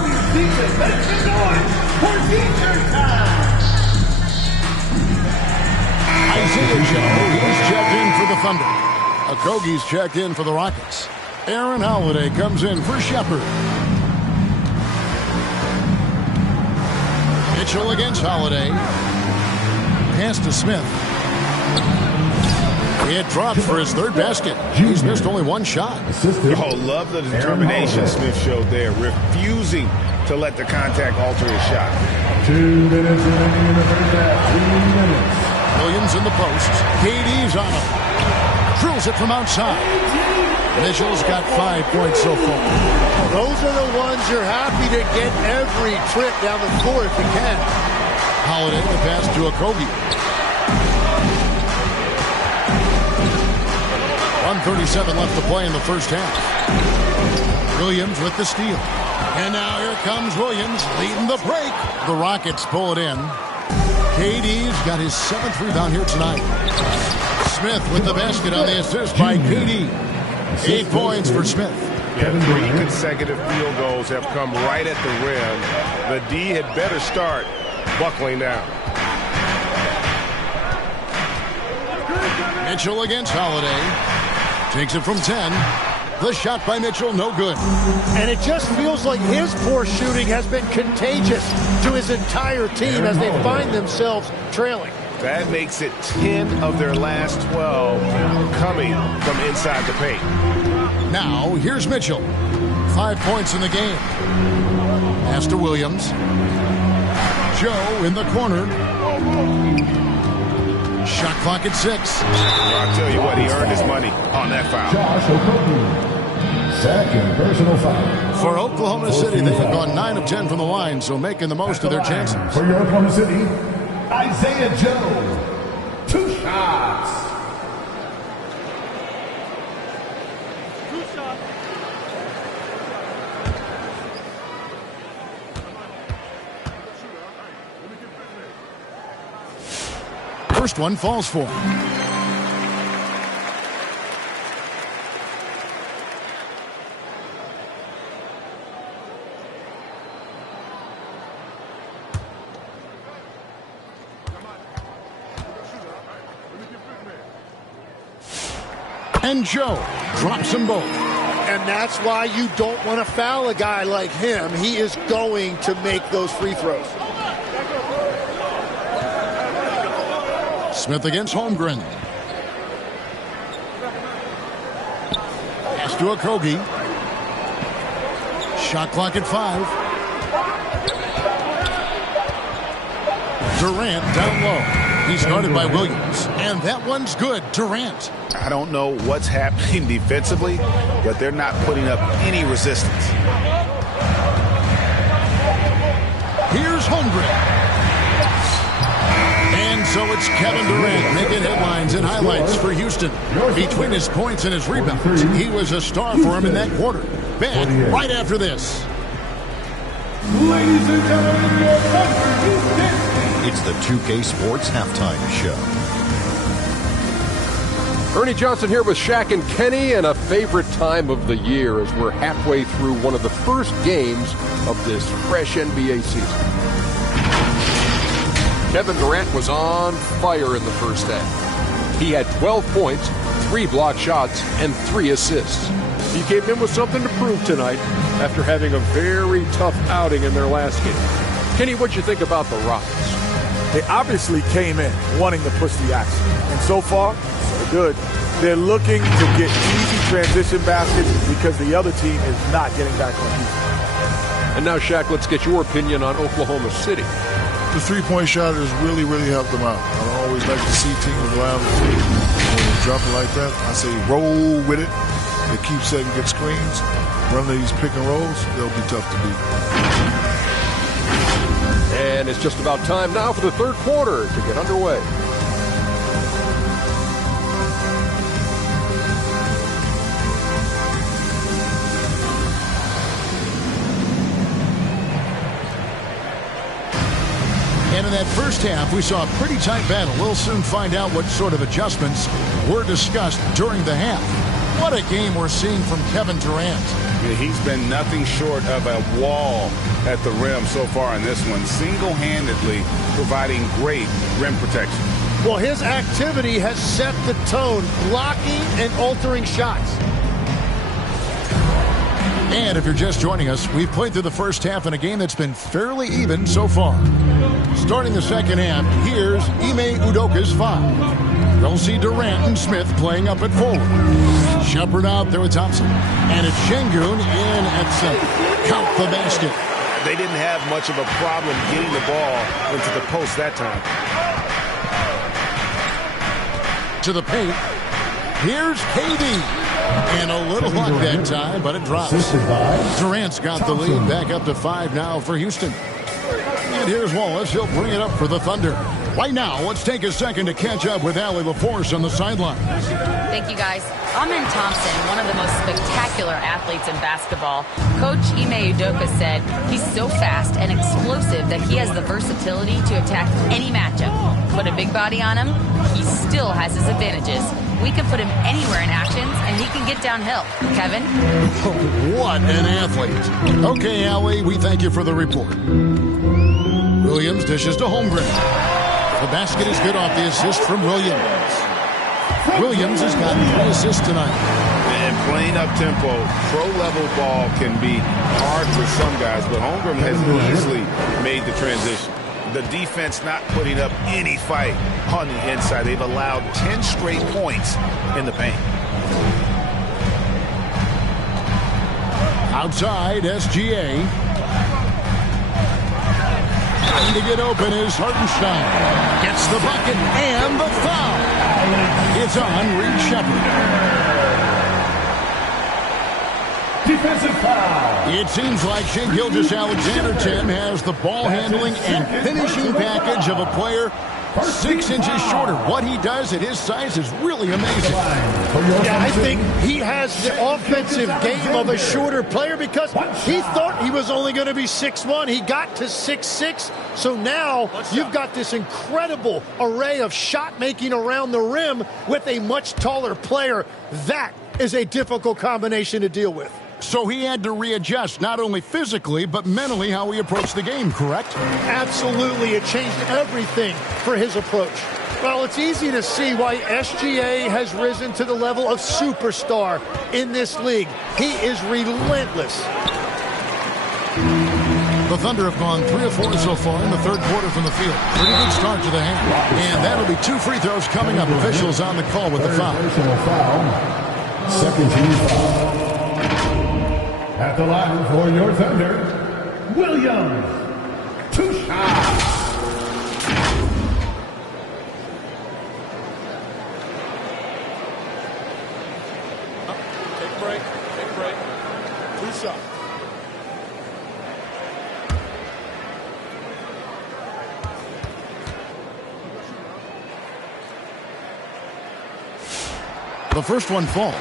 Isaiah Joe, he's checked in for the Thunder. Okogie's checked in for the Rockets. Aaron Holiday comes in for Shepard. Mitchell against Holiday. Pass to Smith. He had dropped for his third basket. He's missed only one shot. Oh, love the determination Smith showed there, refusing to let the contact alter his shot. 2 minutes remaining in the first half. 3 minutes. Williams in the post. KD's on him. Drills it from outside. Mitchell's got 5 points so far. Those are the ones you're happy to get every trip down the floor if you can. Holiday the pass to Okogie. 1:37 left to play in the first half. Williams with the steal. And now here comes Williams leading the break. The Rockets pull it in. KD's got his 7th rebound here tonight. Smith with the basket on the assist by KD. 8 points for Smith. Yeah, 3 consecutive field goals have come right at the rim. The D had better start buckling down. Mitchell against Holiday. Takes it from 10. The shot by Mitchell, no good. And it just feels like his poor shooting has been contagious to his entire team as they find themselves trailing. That makes it 10 of their last 12 coming from inside the paint. Now, here's Mitchell. 5 points in the game. Pass to Williams. Joe in the corner. Shot clock at 6. I'll tell you what, he earned his money on that foul. Josh Okogie. Second personal foul. For Oklahoma City, they have gone 9 of 10 from the line, so making the most of their chances. For your Oklahoma City, Isaiah Joe. 2 shots. First one falls for him. And Joe drops them both. And that's why you don't want to foul a guy like him. He is going to make those free throws. Smith against Holmgren. Pass to Okogie. Shot clock at 5. Durant down low. He's guarded by Williams. And that one's good. Durant. I don't know what's happening defensively, but they're not putting up any resistance. Here's Holmgren. And so it's Kevin Durant making headlines and highlights for Houston. Between his points and his rebounds, he was a star for him in that quarter. Back right after this. Ladies and gentlemen, your number Houston. It's the 2K Sports Halftime Show. Ernie Johnson here with Shaq and Kenny, and a favorite time of the year as we're halfway through one of the first games of this fresh NBA season. Kevin Durant was on fire in the first half. He had 12 points, 3 blocked shots, and 3 assists. He came in with something to prove tonight after having a very tough outing in their last game. Kenny, what'd you think about the Rockets? They obviously came in wanting to push the action. And so far, so good. They're looking to get easy transition baskets because the other team is not getting back on defense. And now, Shaq, let's get your opinion on Oklahoma City. The three-point shot has really, really helped them out. I don't always like to see teams around the three. When they drop it like that, I say roll with it. They keep setting good screens. Run these pick and rolls, they'll be tough to beat. And it's just about time now for the third quarter to get underway. And in that first half, we saw a pretty tight battle. We'll soon find out what sort of adjustments were discussed during the half. What a game we're seeing from Kevin Durant. Yeah, he's been nothing short of a wall at the rim so far in this one, single-handedly providing great rim protection. Well, his activity has set the tone, blocking and altering shots. And if you're just joining us, we've played through the first half in a game that's been fairly even so far. Starting the second half, here's Ime Udoka's 5. They'll see Durant and Smith playing up at forward. Shepard out there with Thompson. And it's Şengün in at center. Count the basket. They didn't have much of a problem getting the ball into the post that time. To the paint. Here's KD. And a little luck that time, but it drops. Durant's got the lead back up to 5 now for Houston. And here's Wallace. He'll bring it up for the Thunder. Right now, let's take a second to catch up with Allie LaForce on the sideline. Thank you, guys. Amen Thompson, one of the most spectacular athletes in basketball. Coach Ime Udoka said he's so fast and explosive that he has the versatility to attack any matchup. Put a big body on him, he still has his advantages. We can put him anywhere in actions, and he can get downhill. Kevin? What an athlete. Okay, Allie, we thank you for the report. Williams dishes to Holmgren. The basket is good off the assist from Williams. Williams has gotten 3 assists tonight. And playing up-tempo, pro-level ball can be hard for some guys, but Holmgren has easily made the transition. The defense not putting up any fight on the inside. They've allowed 10 straight points in the paint. Outside, SGA. Trying to get open is Hartenstein. Gets the bucket and the foul. It's on Reed Shepard. Defensive foul. It seems like Shai Gilgeous-Alexander, Tim, has the ball handling and finishing package of a player 6 inches shorter. What he does at his size is really amazing. Yeah, I think he has the offensive game of a shorter player because he thought he was only going to be 6'1". He got to 6'6". So now you've got this incredible array of shot making around the rim with a much taller player. That is a difficult combination to deal with. So he had to readjust, not only physically, but mentally how he approached the game, correct? Absolutely. It changed everything for his approach. Well, it's easy to see why SGA has risen to the level of superstar in this league. He is relentless. The Thunder have gone 3 of 4 so far in the third quarter from the field. Pretty good start to the half. And that'll be 2 free throws coming up. Officials on the call with the foul. Second team foul. At the line for your Thunder, Williams. 2 shots. Take a break. Take a break. 2 shots. The first one falls.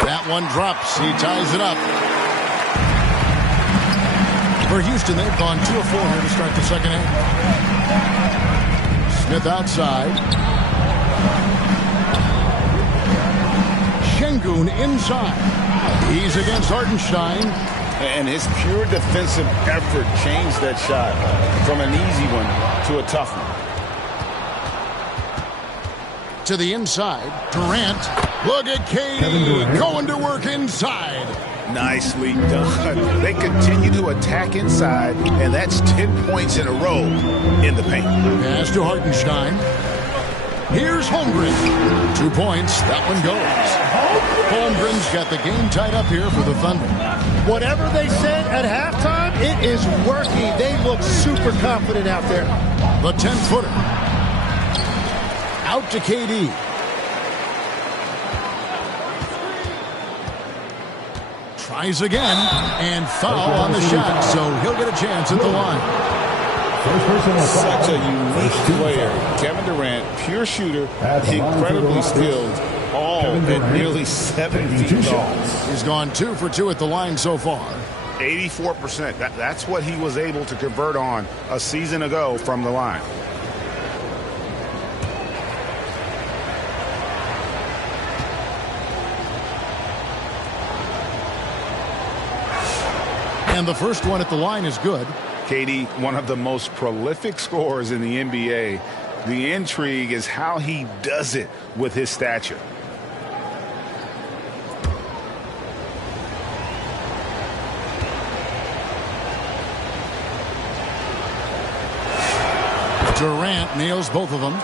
That one drops. He ties it up. For Houston, they've gone 2 of 4 here to start the second half. Smith outside. Şengün inside. He's against Hartenstein. And his pure defensive effort changed that shot from an easy one to a tough one. To the inside, Durant. Look at KD going to work inside. Nicely done. They continue to attack inside, and that's 10 points in a row in the paint. Pass to Hartenstein. Here's Holmgren. 2 points. That one goes. Holmgren's got the game tied up here for the Thunder. Whatever they said at halftime, it is working. They look super confident out there. The 10-footer. Out to KD. Tries again, and foul on the shot, so he'll get a chance at the line. Such a unique player. Kevin Durant, pure shooter, incredibly skilled, all at nearly 7 feet tall. He's gone 2 for 2 at the line so far. 84%. That's what he was able to convert on a season ago from the line. And the first one at the line is good. KD, one of the most prolific scorers in the NBA. The intrigue is how he does it with his stature. Durant nails both of them.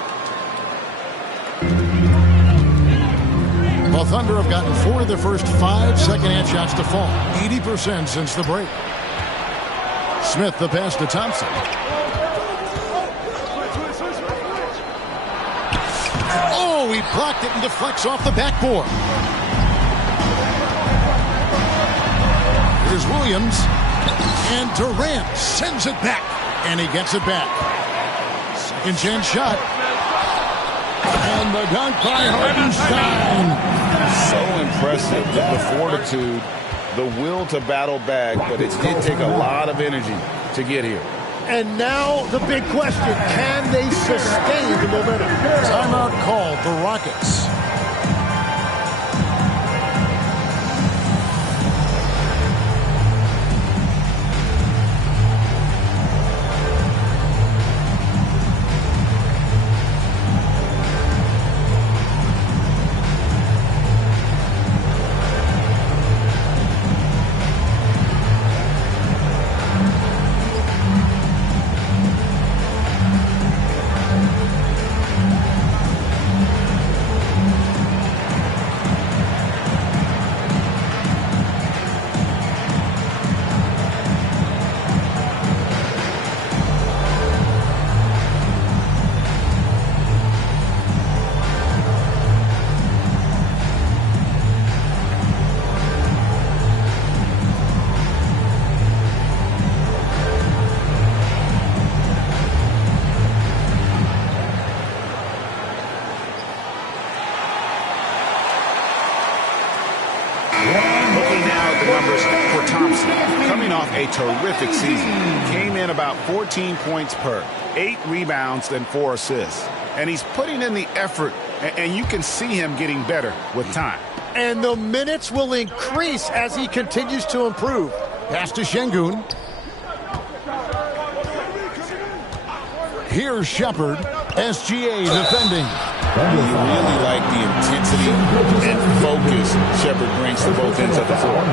The Thunder have gotten 4 of their first 5 second-hand shots to fall. 80% since the break. Smith the pass to Thompson. Oh, he blocked it and deflects off the backboard. Here's Williams. And Durant sends it back. And he gets it back. Second chance shot. And the dunk by Hartenstein. So impressive, the fortitude, the will to battle back, but it did take a lot of energy to get here. And now the big question, can they sustain the momentum? Timeout called the Rockets. Terrific season. Came in about 14 points per, 8 rebounds and 4 assists. And he's putting in the effort, and you can see him getting better with time. And the minutes will increase as he continues to improve. Pass to Şengün. Here's Shepard. SGA defending. You really like the intensity and focus Shepard brings to both ends of the floor.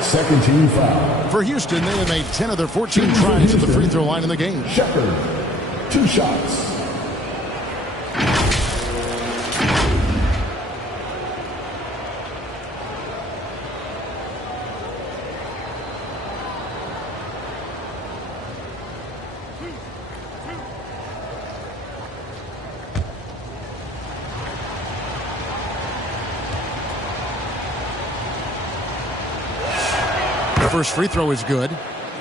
Second team foul. For Houston, they have made 10 of their 14 tries at the free throw line in the game. Shepard, 2 shots. First free throw is good.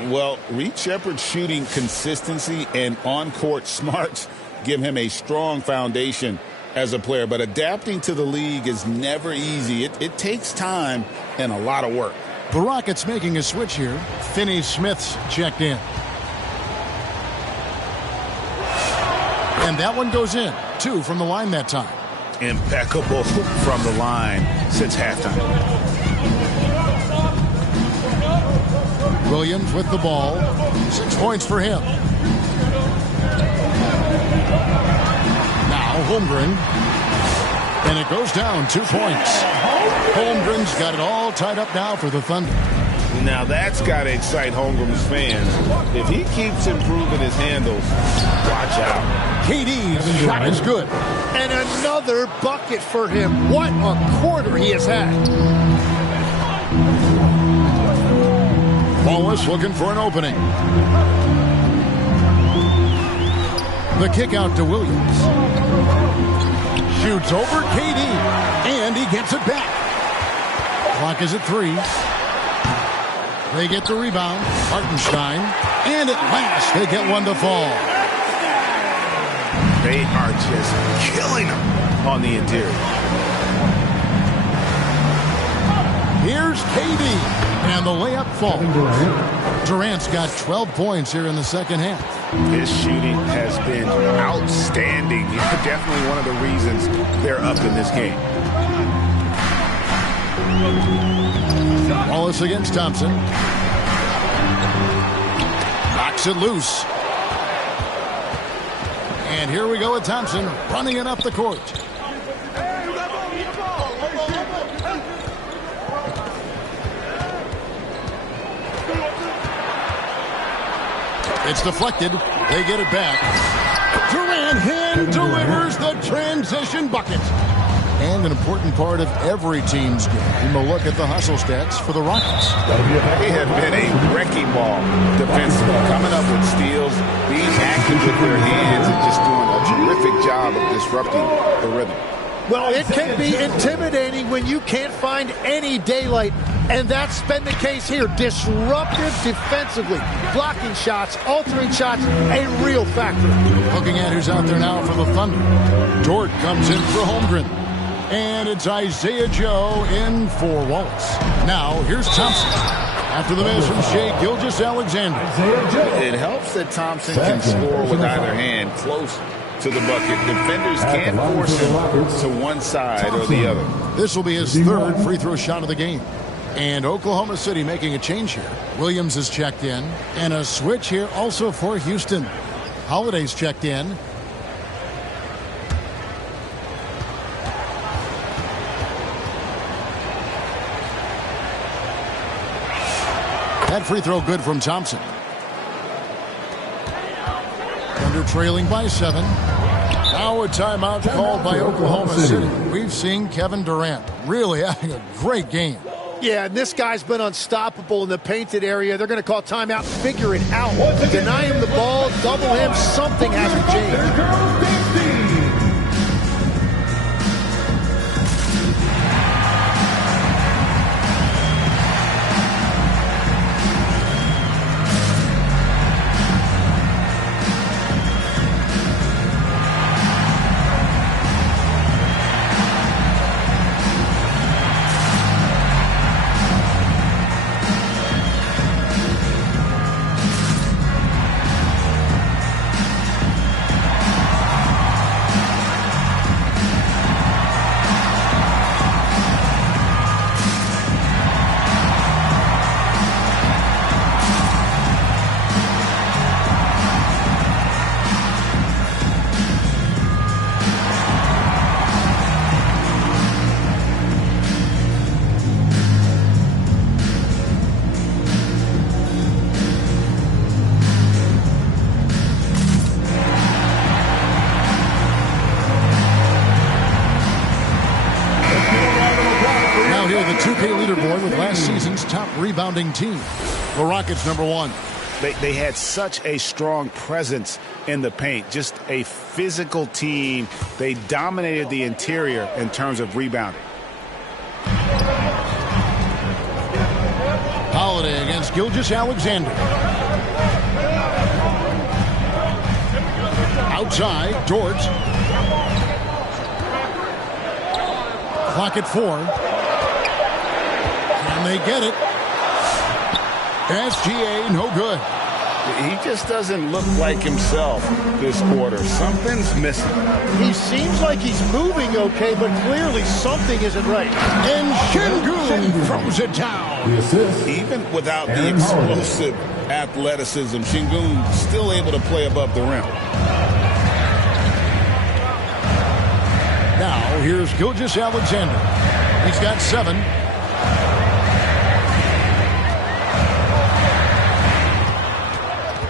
Well, Reed Shepard's shooting consistency and on-court smarts give him a strong foundation as a player, but adapting to the league is never easy. It takes time and a lot of work. The Rockets making a switch here. Finney-Smith's checked in. And that one goes in. 2 from the line that time. Impeccable from the line since halftime. Williams with the ball. 6 points for him. Now Holmgren. And it goes down 2 points. Holmgren's got it all tied up now for the Thunder. Now that's got to excite Holmgren's fans. If he keeps improving his handles, watch out. KD's shot is good. And another bucket for him. What a quarter he has had. Wallace looking for an opening. The kick out to Williams. Shoots over KD. And he gets it back. Clock is at 3. They get the rebound. Hartenstein. And at last, they get one to fall. They are just killing them on the interior. Here's KD. And the layup falls. Durant's got 12 points here in the second half. His shooting has been outstanding. He's definitely one of the reasons they're up in this game. Wallace against Thompson. Knocks it loose. And here we go with Thompson running it up the court. It's deflected. They get it back. Durant hand delivers the transition bucket. And an important part of every team's game, a look at the hustle stats for the Rockets. They have been a wrecking ball defensively, coming up with steals, being active with their hands, and just doing a terrific job of disrupting the rhythm. Well, it can be intimidating when you can't find any daylight, and that's been the case here. Disruptive defensively, blocking shots, altering shots, a real factor. Looking at who's out there now for the Thunder. Dort comes in for Holmgren. And it's Isaiah Joe in for Wallace. Now, here's Thompson. After the miss from Shai Gilgeous-Alexander. It helps that Thompson can score with either hand close to the bucket. Defenders can't force him to one side or the other. This will be his third free throw shot of the game. And Oklahoma City making a change here. Williams is checked in. And a switch here also for Houston. Holiday's checked in. That free throw good from Thompson. Thunder trailing by 7. Now a timeout called by Oklahoma City. We've seen Kevin Durant really having a great game. Yeah, and this guy's been unstoppable in the painted area. They're going to call timeout, figure it out. Deny him the ball, double him, something has to change. The 2K leaderboard with last season's top rebounding team. The Rockets #1. They had such a strong presence in the paint. Just a physical team. They dominated the interior in terms of rebounding. Holiday against Gilgeous-Alexander. Outside, Dort. Clock at 4. Can they get it? SGA, no good. He just doesn't look like himself this quarter. Something's missing. He seems like he's moving okay, but clearly something isn't right. And Şengün throws it down. The assist. Even without the explosive athleticism, Şengün still able to play above the rim. Now, here's Gilgeous-Alexander. He's got 7.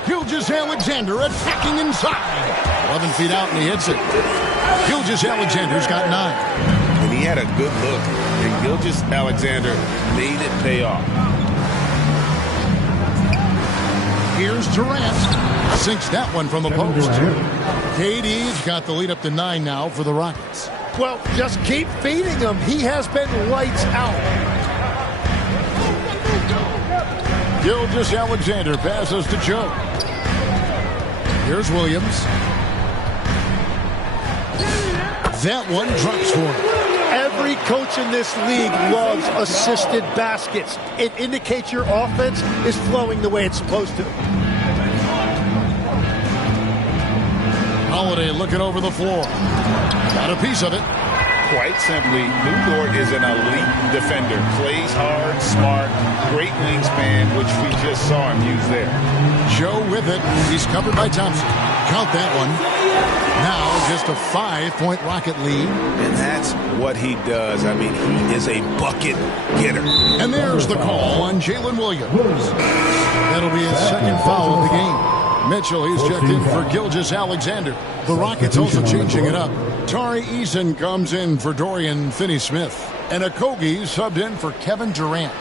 Gilgeous-Alexander attacking inside. 11 feet out, and he hits it. Gilgeous-Alexander's got 9. And he had a good look, and Gilgeous-Alexander made it pay off. Here's Durant. Sinks that one from the post. KD's got the lead up to 9 now for the Rockets. Well, just keep feeding him. He has been lights out. Gilgeous-Alexander passes to Joe. Here's Williams. That one drops for him. Every coach in this league loves assisted baskets. It indicates your offense is flowing the way it's supposed to. Holiday looking over the floor. Got a piece of it. Quite simply, Lou Dort is an elite defender. Plays hard, smart, great wingspan, which we just saw him use there. Joe with it. He's covered by Thompson. Count that one. Now just a 5-point Rocket lead. And that's what he does. I mean, he is a bucket getter. And there's the call on Jalen Williams. That'll be his second foul of the game. Mitchell, he's checked in for Gilgeous-Alexander. The Rockets also changing it up. Tari Eason comes in for Dorian Finney-Smith. And Okogie subbed in for Kevin Durant.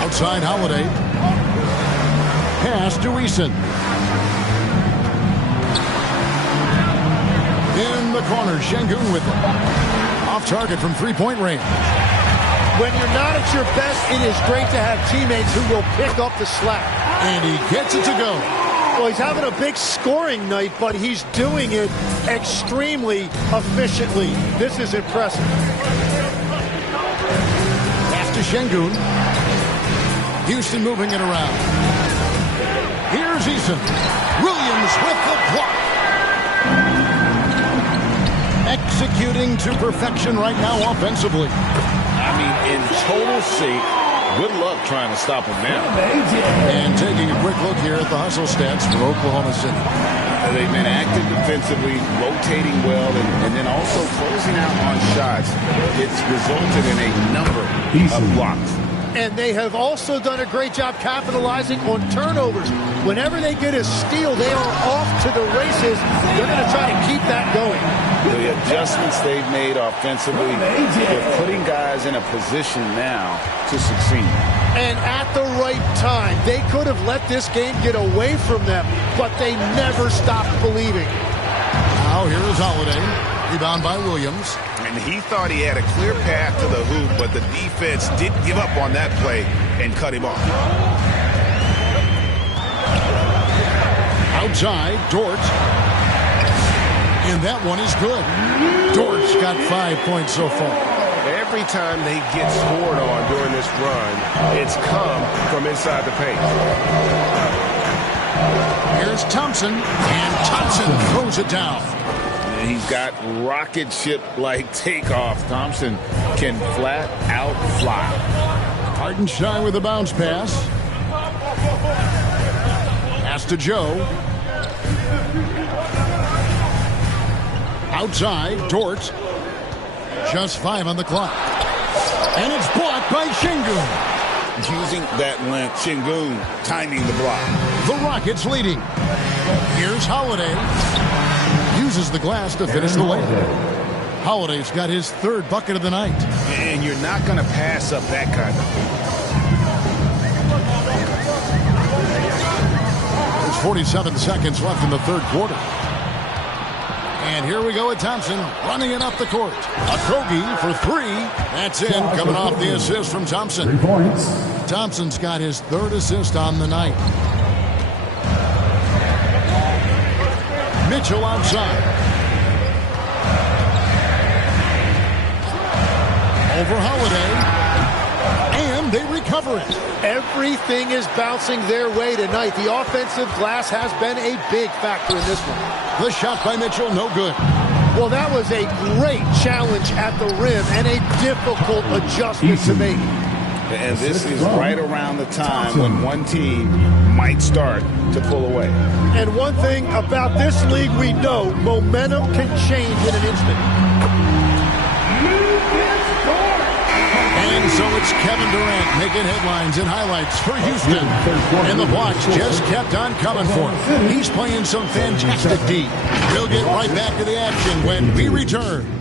Outside Holiday. Pass to Eason. In the corner, Şengün with it. Off target from three-point range. When you're not at your best, it is great to have teammates who will pick up the slack. And he gets it to go. Well, he's having a big scoring night, but he's doing it extremely efficiently. This is impressive. Pass to Şengün. Houston moving it around. Here's Eason. Williams with the block. Executing to perfection right now offensively. I mean, in total shape. Good luck trying to stop him now. And taking a quick look here at the hustle stats for Oklahoma City. They've been active defensively, rotating well, and then also closing out on shots. It's resulted in a number of blocks. And they have also done a great job capitalizing on turnovers. Whenever they get a steal, they are off to the races. They're going to try to keep that going. The adjustments they've made offensively, they're putting guys in a position now to succeed. And at the right time, they could have let this game get away from them, but they never stopped believing. Now here is Holiday. Rebound by Williams. And he thought he had a clear path to the hoop, but the defense didn't give up on that play and cut him off. Outside, Dort. And that one is good. Dort's got 5 points so far. Every time they get scored on during this run, it's come from inside the paint. Here's Thompson, and Thompson throws it down. He's got rocket ship-like takeoff. Thompson can flat out fly. Hartenstein with a bounce pass. Pass to Joe. Outside, Dort. Just 5 on the clock. And it's blocked by Şengün. Using that length, Şengün timing the block. The Rockets leading. Here's Holiday. Uses the glass to finish the layup. Holiday's got his 3rd bucket of the night. And you're not going to pass up that kind of thing. There's 47 seconds left in the 3rd quarter. And here we go with Thompson running it up the court. Okogie for 3. That's in, coming off the assist from Thompson. 3 points. Thompson's got his 3rd assist on the night. Mitchell outside. over Holiday. And they recover it. Everything is bouncing their way tonight. The offensive glass has been a big factor in this one. The shot by Mitchell, no good. Well, that was a great challenge at the rim and a difficult adjustment to make. And this is right around the time when one team might start to pull away. And one thing about this league we know, momentum can change in an instant. And so it's Kevin Durant making headlines and highlights for Houston. And the blocks just kept on coming for him. He's playing some fantastic D. We'll get right back to the action when we return.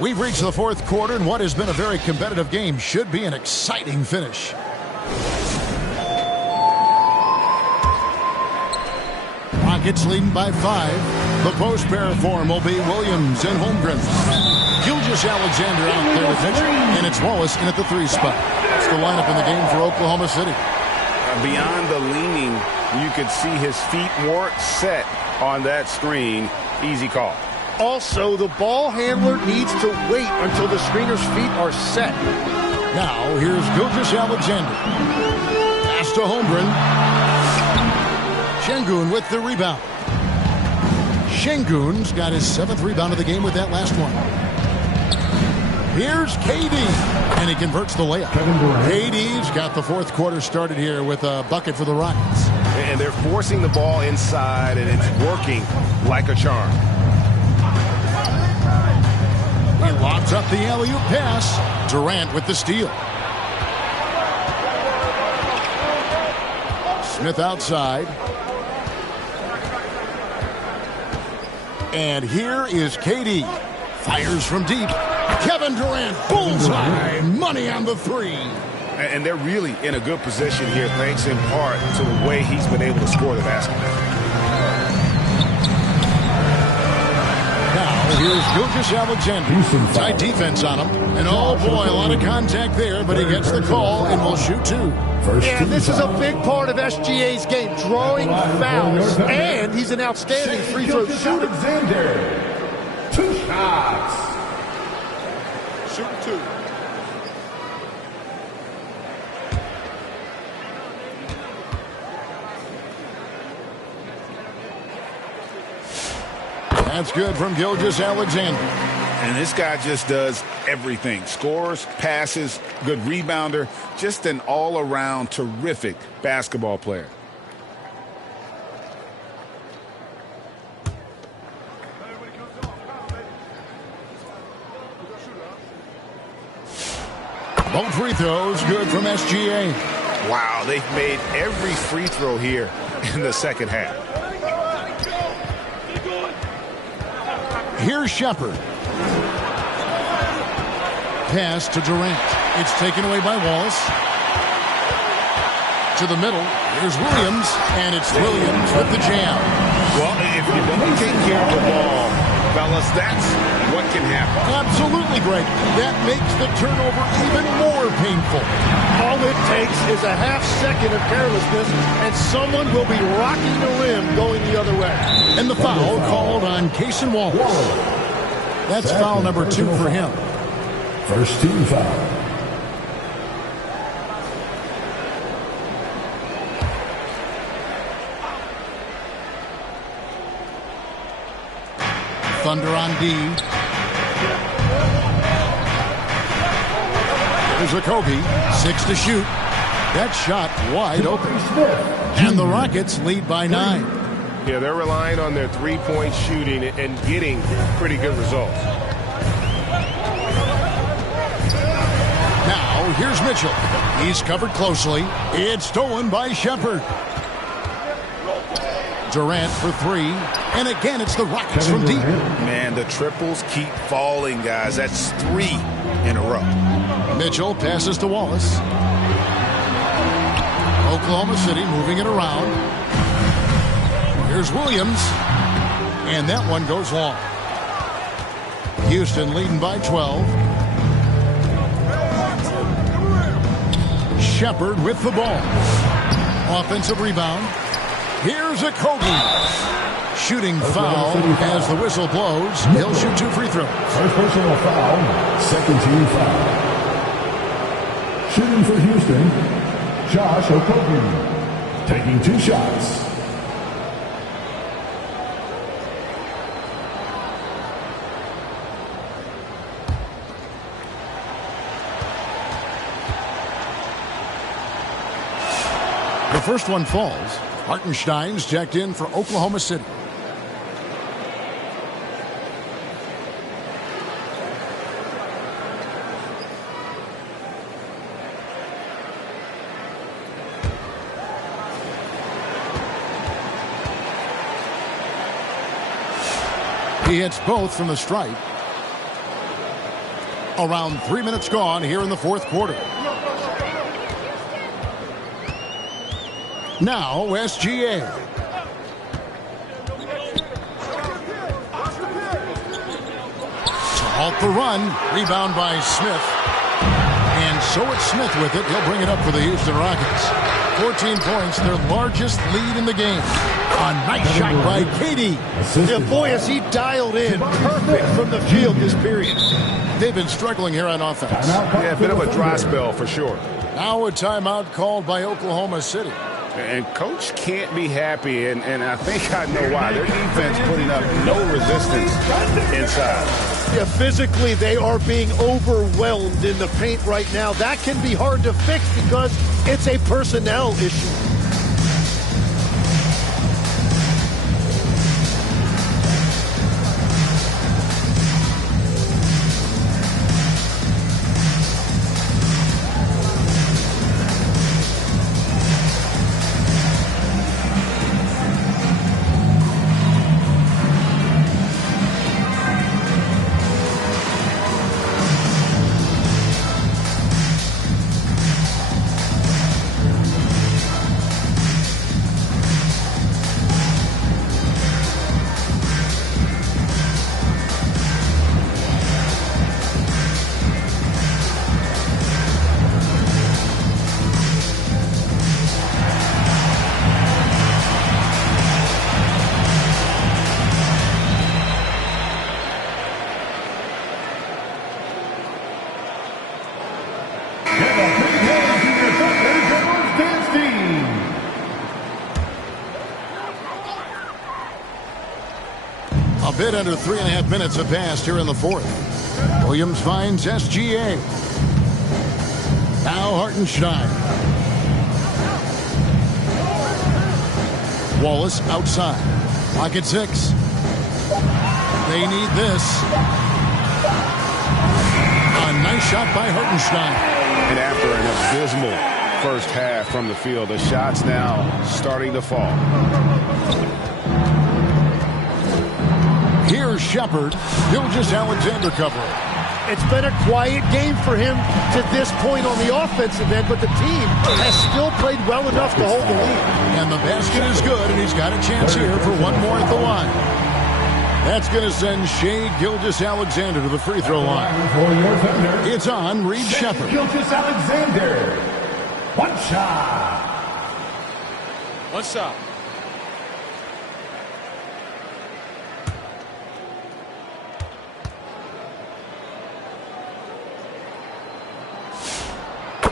We've reached the fourth quarter, and what has been a very competitive game should be an exciting finish. Rockets leading by 5. The post pair form will be Williams and Holmgren. Gilgeous-Alexander out there to pitch, and it's Wallace in at the 3 spot. That's the lineup in the game for Oklahoma City. Beyond the leaning, you could see his feet weren't set on that screen. Easy call. Also, the ball handler needs to wait until the screener's feet are set. Now, here's Gilgeous-Alexander. Pass to Holmgren. Şengün with the rebound. Şengün's got his 7th rebound of the game with that last one. Here's KD, and he converts the layup. KD's got the fourth quarter started here with a bucket for the Rockets. And they're forcing the ball inside, and it's working like a charm. He lobs up the alley-oop pass. Durant with the steal. Smith outside. And here is KD. Fires from deep. Kevin Durant, bullseye. Money on the 3. And they're really in a good position here, thanks in part to the way he's been able to score the basketball. Here's Gilgeous-Alexander. Tight defense on him. And oh boy, a lot of contact there, but he gets the call and will shoot 2. Yeah, this is a big part of SGA's game, drawing fouls, and he's an outstanding free throw shooter. Alexander, 2 shots. Shooting 2. That's good from Gilgeous-Alexander. And this guy just does everything. Scores, passes, good rebounder. Just an all-around terrific basketball player. Both free throws good from SGA. Wow, they've made every free throw here in the second half. Here's Shepard. Pass to Durant. It's taken away by Wallace. To the middle. Here's Williams. And it's Williams with the jam. Well, if you don't take care of the ball, fellas, that's what can happen. Absolutely, Greg. That makes the turnover even more painful. All it takes is a half second of carelessness, and someone will be rocking the rim going the other way. And the foul called on Cason Wallace. That's foul number 2 for him. First team foul. Thunder on D. There's a Kobe. 6 to shoot. That shot wide open. And the Rockets lead by 9. Yeah, they're relying on their three-point shooting and getting pretty good results. Now, here's Mitchell. He's covered closely. It's stolen by Shepard. Durant for 3. And again, it's the Rockets from deep. Man, the triples keep falling, guys. That's 3 in a row. Mitchell passes to Wallace. Oklahoma City moving it around. Here's Williams. And that one goes long. Houston leading by 12. Shepard with the ball. Offensive rebound. Here's a Kobe. Shooting foul as the whistle blows. He'll shoot 2 free throws. First personal foul, second team foul. Shooting for Houston, Josh Okogie, taking 2 shots. The first one falls. Hartenstein's checked in for Oklahoma City. He hits both from the stripe. Around 3 minutes gone here in the fourth quarter. Now SGA. To halt the run. Rebound by Smith. And so it's Smith with it. He'll bring it up for the Houston Rockets. 14 points, their largest lead in the game. A nice shot by Katie. Yeah, boy, has he dialed in perfect from the field this period. They've been struggling here on offense. Yeah, a bit of a dry spell for sure. Now a timeout called by Oklahoma City. And Coach can't be happy, and I think I know why. Their defense putting up no resistance inside. Yeah, physically they are being overwhelmed in the paint right now. That can be hard to fix because it's a personnel issue. A bit under 3.5 minutes have passed here in the fourth. Williams finds SGA. Now Hartenstein. Wallace outside. Lock at 6. They need this. A nice shot by Hartenstein. And after an abysmal first half from the field, the shots now starting to fall. Here's Shepard. Gilgeous-Alexander covering. It's been a quiet game for him to this point on the offensive end, but the team has still played well enough to hold the lead. And the basket is good, and he's got a chance here for one more at the line. That's going to send Shai Gilgeous-Alexander to the free throw line. It's on Reed Shepard. Gilgeous-Alexander. One shot. One shot.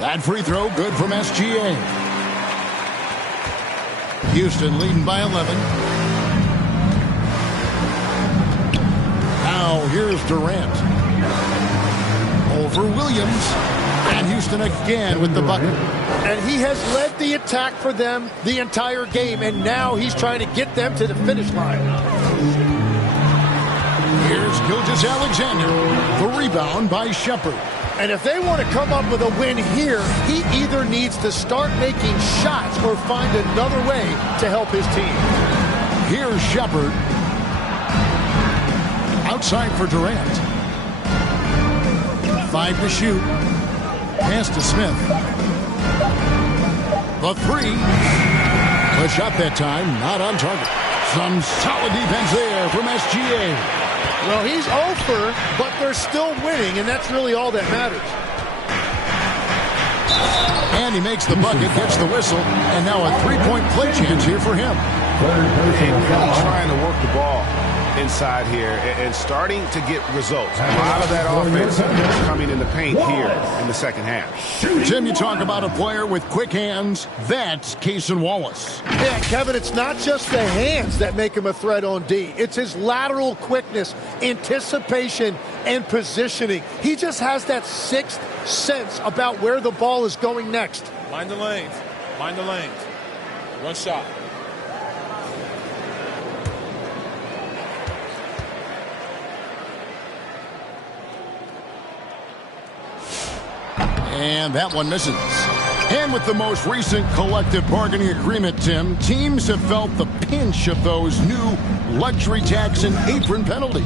That free throw good from SGA. Houston leading by 11. Now here's Durant. Over Williams. And Houston again with the bucket. And he has led the attack for them the entire game, and now he's trying to get them to the finish line. Here's Gilgeous-Alexander. The rebound by Shepard. And if they want to come up with a win here, he either needs to start making shots or find another way to help his team. Here's Shepard. Outside for Durant. 5 to shoot. Pass to Smith. The three. The shot that time, not on target. Some solid defense there from SGA. Well, he's over, but they're still winning, and that's really all that matters. And he makes the bucket, gets the whistle, and now a three-point play chance here for him. Really trying to work the ball inside here and starting to get results. A lot of that offense coming in the paint here in the second half. Tim, you talk about a player with quick hands. That's Cason Wallace. Yeah, Kevin, it's not just the hands that make him a threat on D. It's his lateral quickness, anticipation, and positioning. He just has that sixth sense about where the ball is going next. Mind the lanes. Mind the lanes. One shot. And that one misses. And with the most recent collective bargaining agreement, Tim, teams have felt the pinch of those new luxury tax and apron penalties.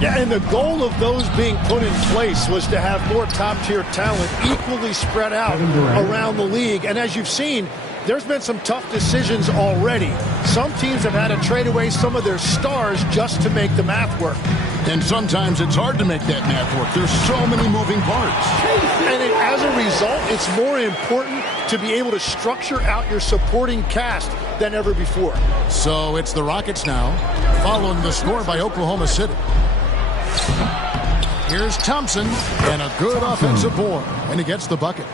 Yeah, and the goal of those being put in place was to have more top-tier talent equally spread out around the league. And as you've seen, there's been some tough decisions already. Some teams have had to trade away some of their stars just to make the math work. And sometimes it's hard to make that math work. There's so many moving parts. And as a result, it's more important to be able to structure out your supporting cast than ever before. So it's the Rockets now, following the score by Oklahoma City. Here's Thompson, and a good offensive board, and he gets the bucket.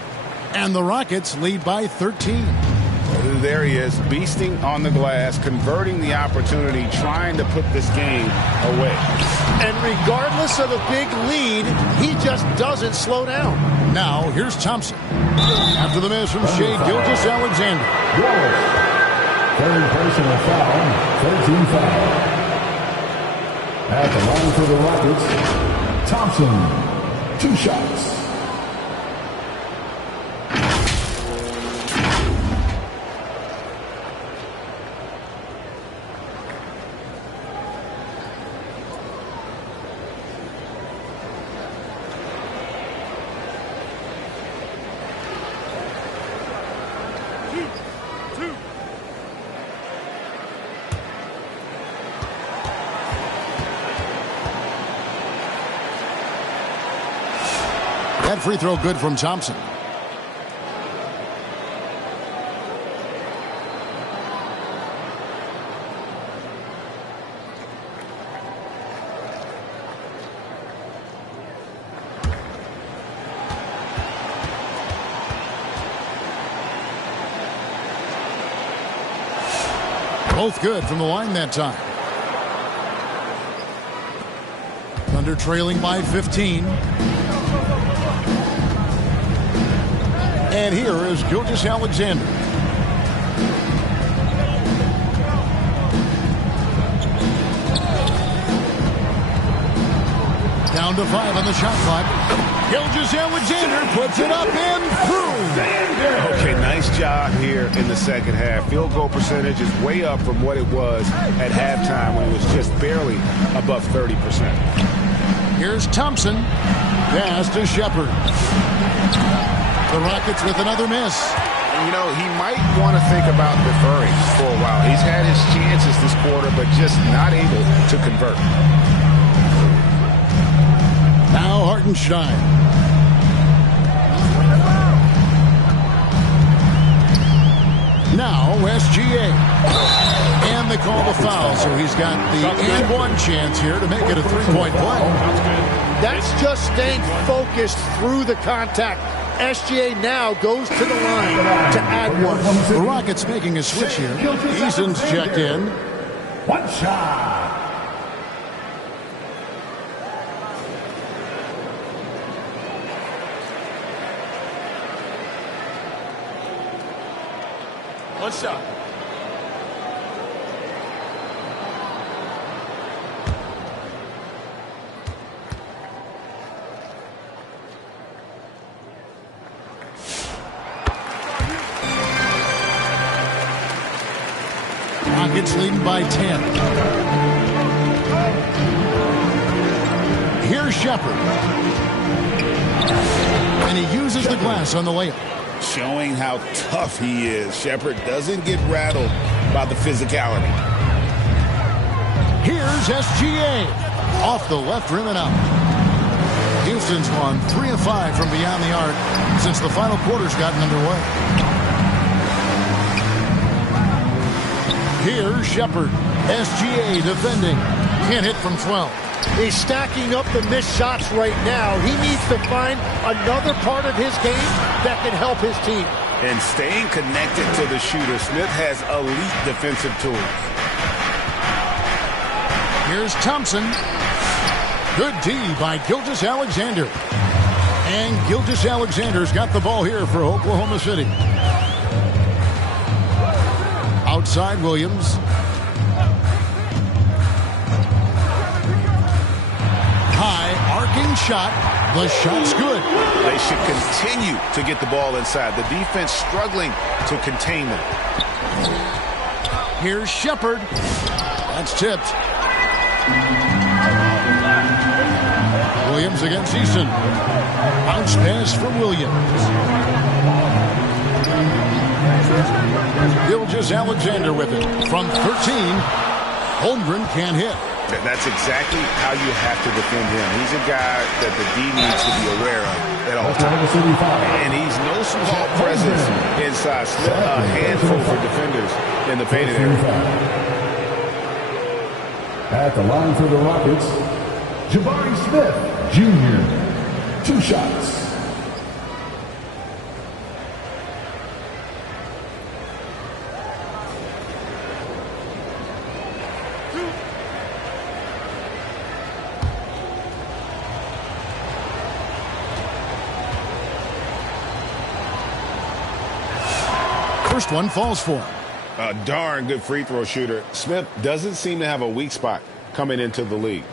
And the Rockets lead by 13. There he is, beasting on the glass, converting the opportunity, trying to put this game away. And regardless of the big lead, he just doesn't slow down. Now, here's Thompson. After the miss from Shea Gilgeous-Alexander. Third personal foul, 13 foul. At the line for the Rockets, Thompson, 2 shots. That free throw good from Thompson. Both good from the line that time. Thunder trailing by 15. And here is Gilgeous-Alexander. Down to 5 on the shot clock. Gilgeous-Alexander puts it up and through. Okay, nice job here in the second half. Field goal percentage is way up from what it was at halftime when it was just barely above 30%. Here's Thompson. Pass to Shepard. The Rockets with another miss. You know, he might want to think about deferring for a while. He's had his chances this quarter, but just not able to convert. Now Hartenstein. Now SGA. And they call the foul, so he's got the and one chance here to make it a three-point play. That's just staying focused through the contact. SGA now goes to the line to add one. The Rockets making a switch here. Eason's checked in. One shot. One shot. Rockets leading by 10. Here's Shepard. And he uses the glass on the layup. showing how tough he is. Shepard doesn't get rattled by the physicality. Here's SGA. Off the left rim and out. Houston's won 3 of 5 from beyond the arc since the final quarter's gotten underway. Here's Shepard. SGA defending. Can't hit from 12. He's stacking up the missed shots right now. He needs to find another part of his game that can help his team. And staying connected to the shooter, Smith has elite defensive tools. Here's Thompson. Good D by Gilgeous-Alexander. And Gilgeous-Alexander's got the ball here for Oklahoma City. Outside Williams. High arcing shot. The shot's good. They should continue to get the ball inside. The defense struggling to contain them. Here's Shepard. That's tipped. Williams against Eason. Bounce pass for Williams. Gilgeous-Alexander with it. From 13, Holmgren can't hit. That's exactly how you have to defend him. He's a guy that the D needs to be aware of at all times. And he's no small presence inside. Still a handful for defenders in the painted area. At the line for the Rockets, Jabari Smith, Jr. 2 shots. First one falls for him. A darn good free throw shooter. Smith doesn't seem to have a weak spot coming into the league.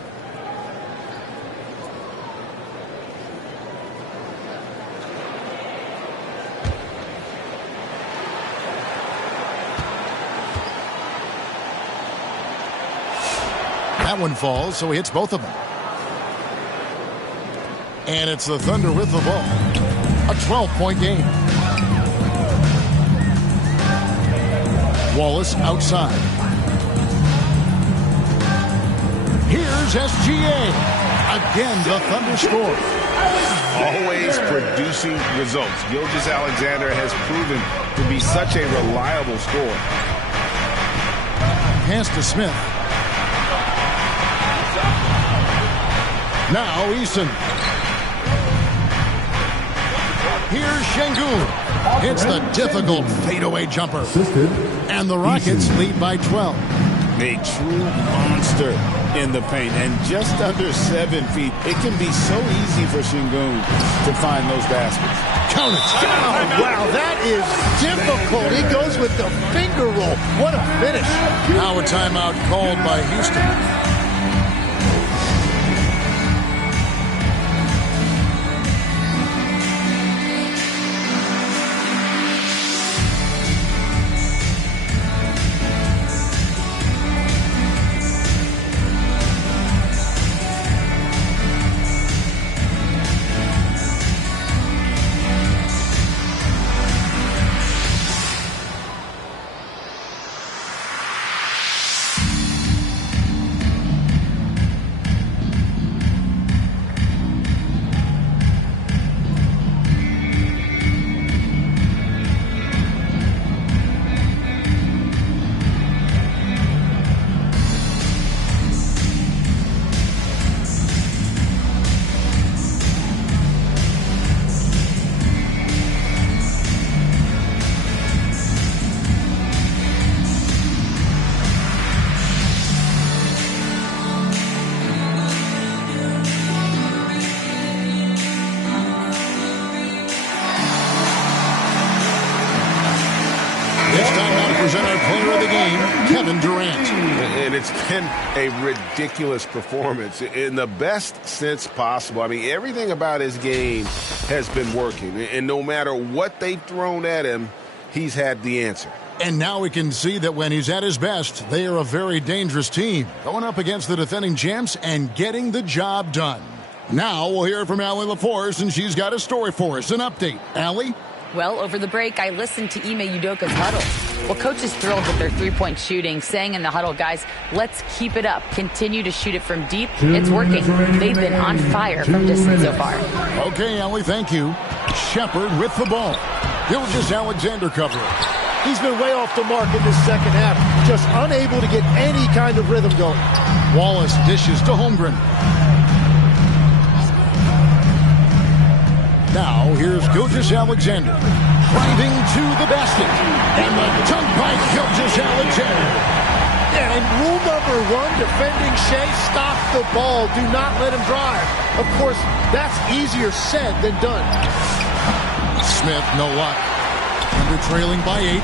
That one falls, so he hits both of them. And it's the Thunder with the ball. A 12-point game. Wallace outside. Here's SGA. Again, the Thunder score. Always producing results. Gilgeous-Alexander has proven to be such a reliable scorer. Pass to Smith. Now Eason. Here's Şengün. Hits the difficult fadeaway jumper. And the Rockets lead by 12. A true monster in the paint. And just under 7 feet. It can be so easy for Şengün to find those baskets. Count it. Oh, wow, that is difficult. He goes with the finger roll. What a finish. Now a timeout called by Houston. And it's been a ridiculous performance in the best sense possible. I mean, everything about his game has been working. And no matter what they've thrown at him, he's had the answer. And now we can see that when he's at his best, they are a very dangerous team. Going up against the defending champs and getting the job done. Now we'll hear from Allie LaForce, and she's got a story for us. An update. Allie? Well, over the break, I listened to Ime Udoka's huddle. Well, coach is thrilled with their three-point shooting, saying in the huddle, guys, let's keep it up. Continue to shoot it from deep. It's working. They've been on fire from distance so far. Okay, Allie, thank you. Shepard with the ball. Gilgeous-Alexander covering. He's been way off the mark in this second half. Just unable to get any kind of rhythm going. Wallace dishes to Holmgren. Now, here's Gilgeous-Alexander. Driving to the basket. And the dunk by Gilgeous-Alexander. And rule number one, defending Shea, stop the ball. Do not let him drive. Of course, that's easier said than done. Smith, no luck. Under trailing by 8.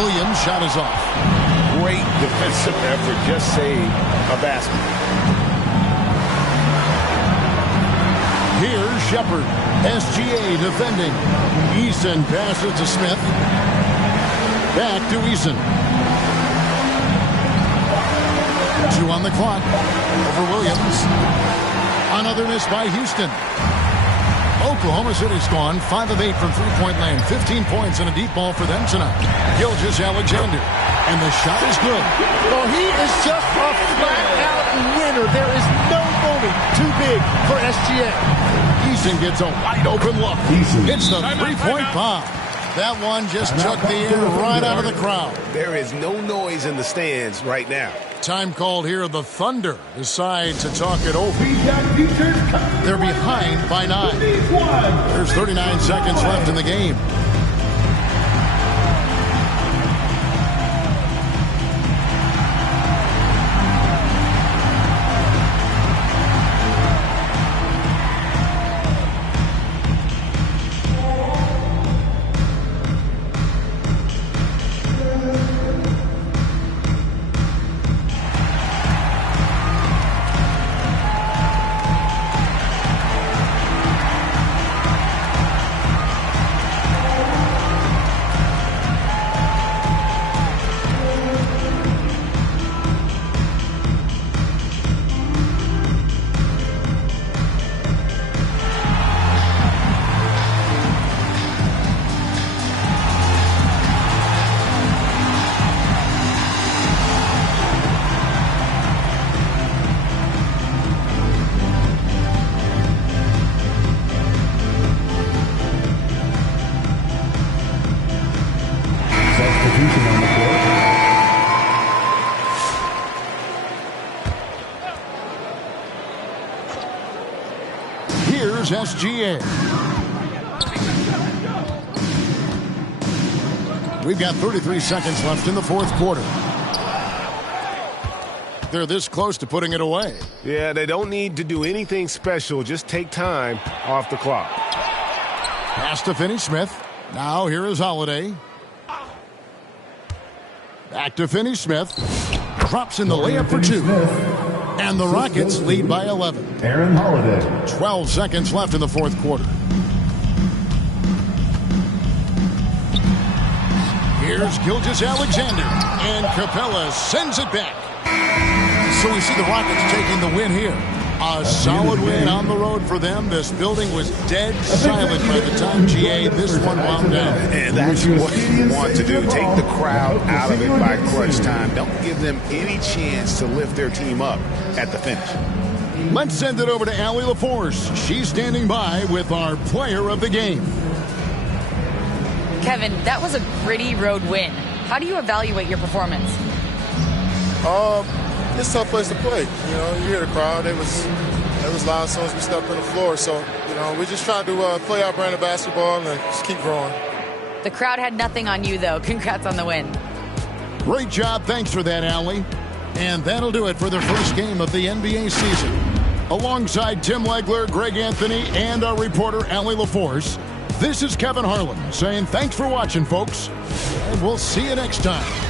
Williams' shot is off. Great defensive effort. Just saved a basket. Here's Shepard. SGA defending. Eason passes to Smith. Back to Eason. 2 on the clock. Over Williams. Another miss by Houston. Oklahoma City's gone 5 of 8 from three-point land. 15 points and a deep ball for them tonight. Gilgeous-Alexander. And the shot is good. Well, he is just a flat-out winner. There is no moment too big for SGA. Eason gets a wide-open look. It's the three-point bomb. That one just took the air right out of the crowd. There is no noise in the stands right now. Time called here. The Thunder decide to talk it over. They're behind by 9. There's 39 seconds left in the game. SGA. We've got 33 seconds left in the fourth quarter. They're this close to putting it away. Yeah, they don't need to do anything special. Just take time off the clock. Pass to Finney-Smith. Now here is Holiday. Back to Finney-Smith. Drops in the layup for 2. And the Rockets lead by 11. Aaron Holiday. 12 seconds left in the fourth quarter. Here's Gilgeous-Alexander. And Capella sends it back. So we see the Rockets taking the win here. A solid win on the road for them. This building was dead silent by the time this one wound down. And that's what you want to do. Take the crowd out of it by crunch time. Don't give them any chance to lift their team up at the finish. Let's send it over to Allie LaForce. She's standing by with our player of the game. Kevin, that was a gritty road win. How do you evaluate your performance? It's a tough place to play. You know, you hear the crowd. It was loud as soon as we stepped on the floor. So, you know, we just tried to play our brand of basketball and just keep growing. The crowd had nothing on you, though. Congrats on the win. Great job. Thanks for that, Allie. And that'll do it for the first game of the NBA season. Alongside Tim Legler, Greg Anthony, and our reporter, Allie LaForce, this is Kevin Harlan saying thanks for watching, folks. And we'll see you next time.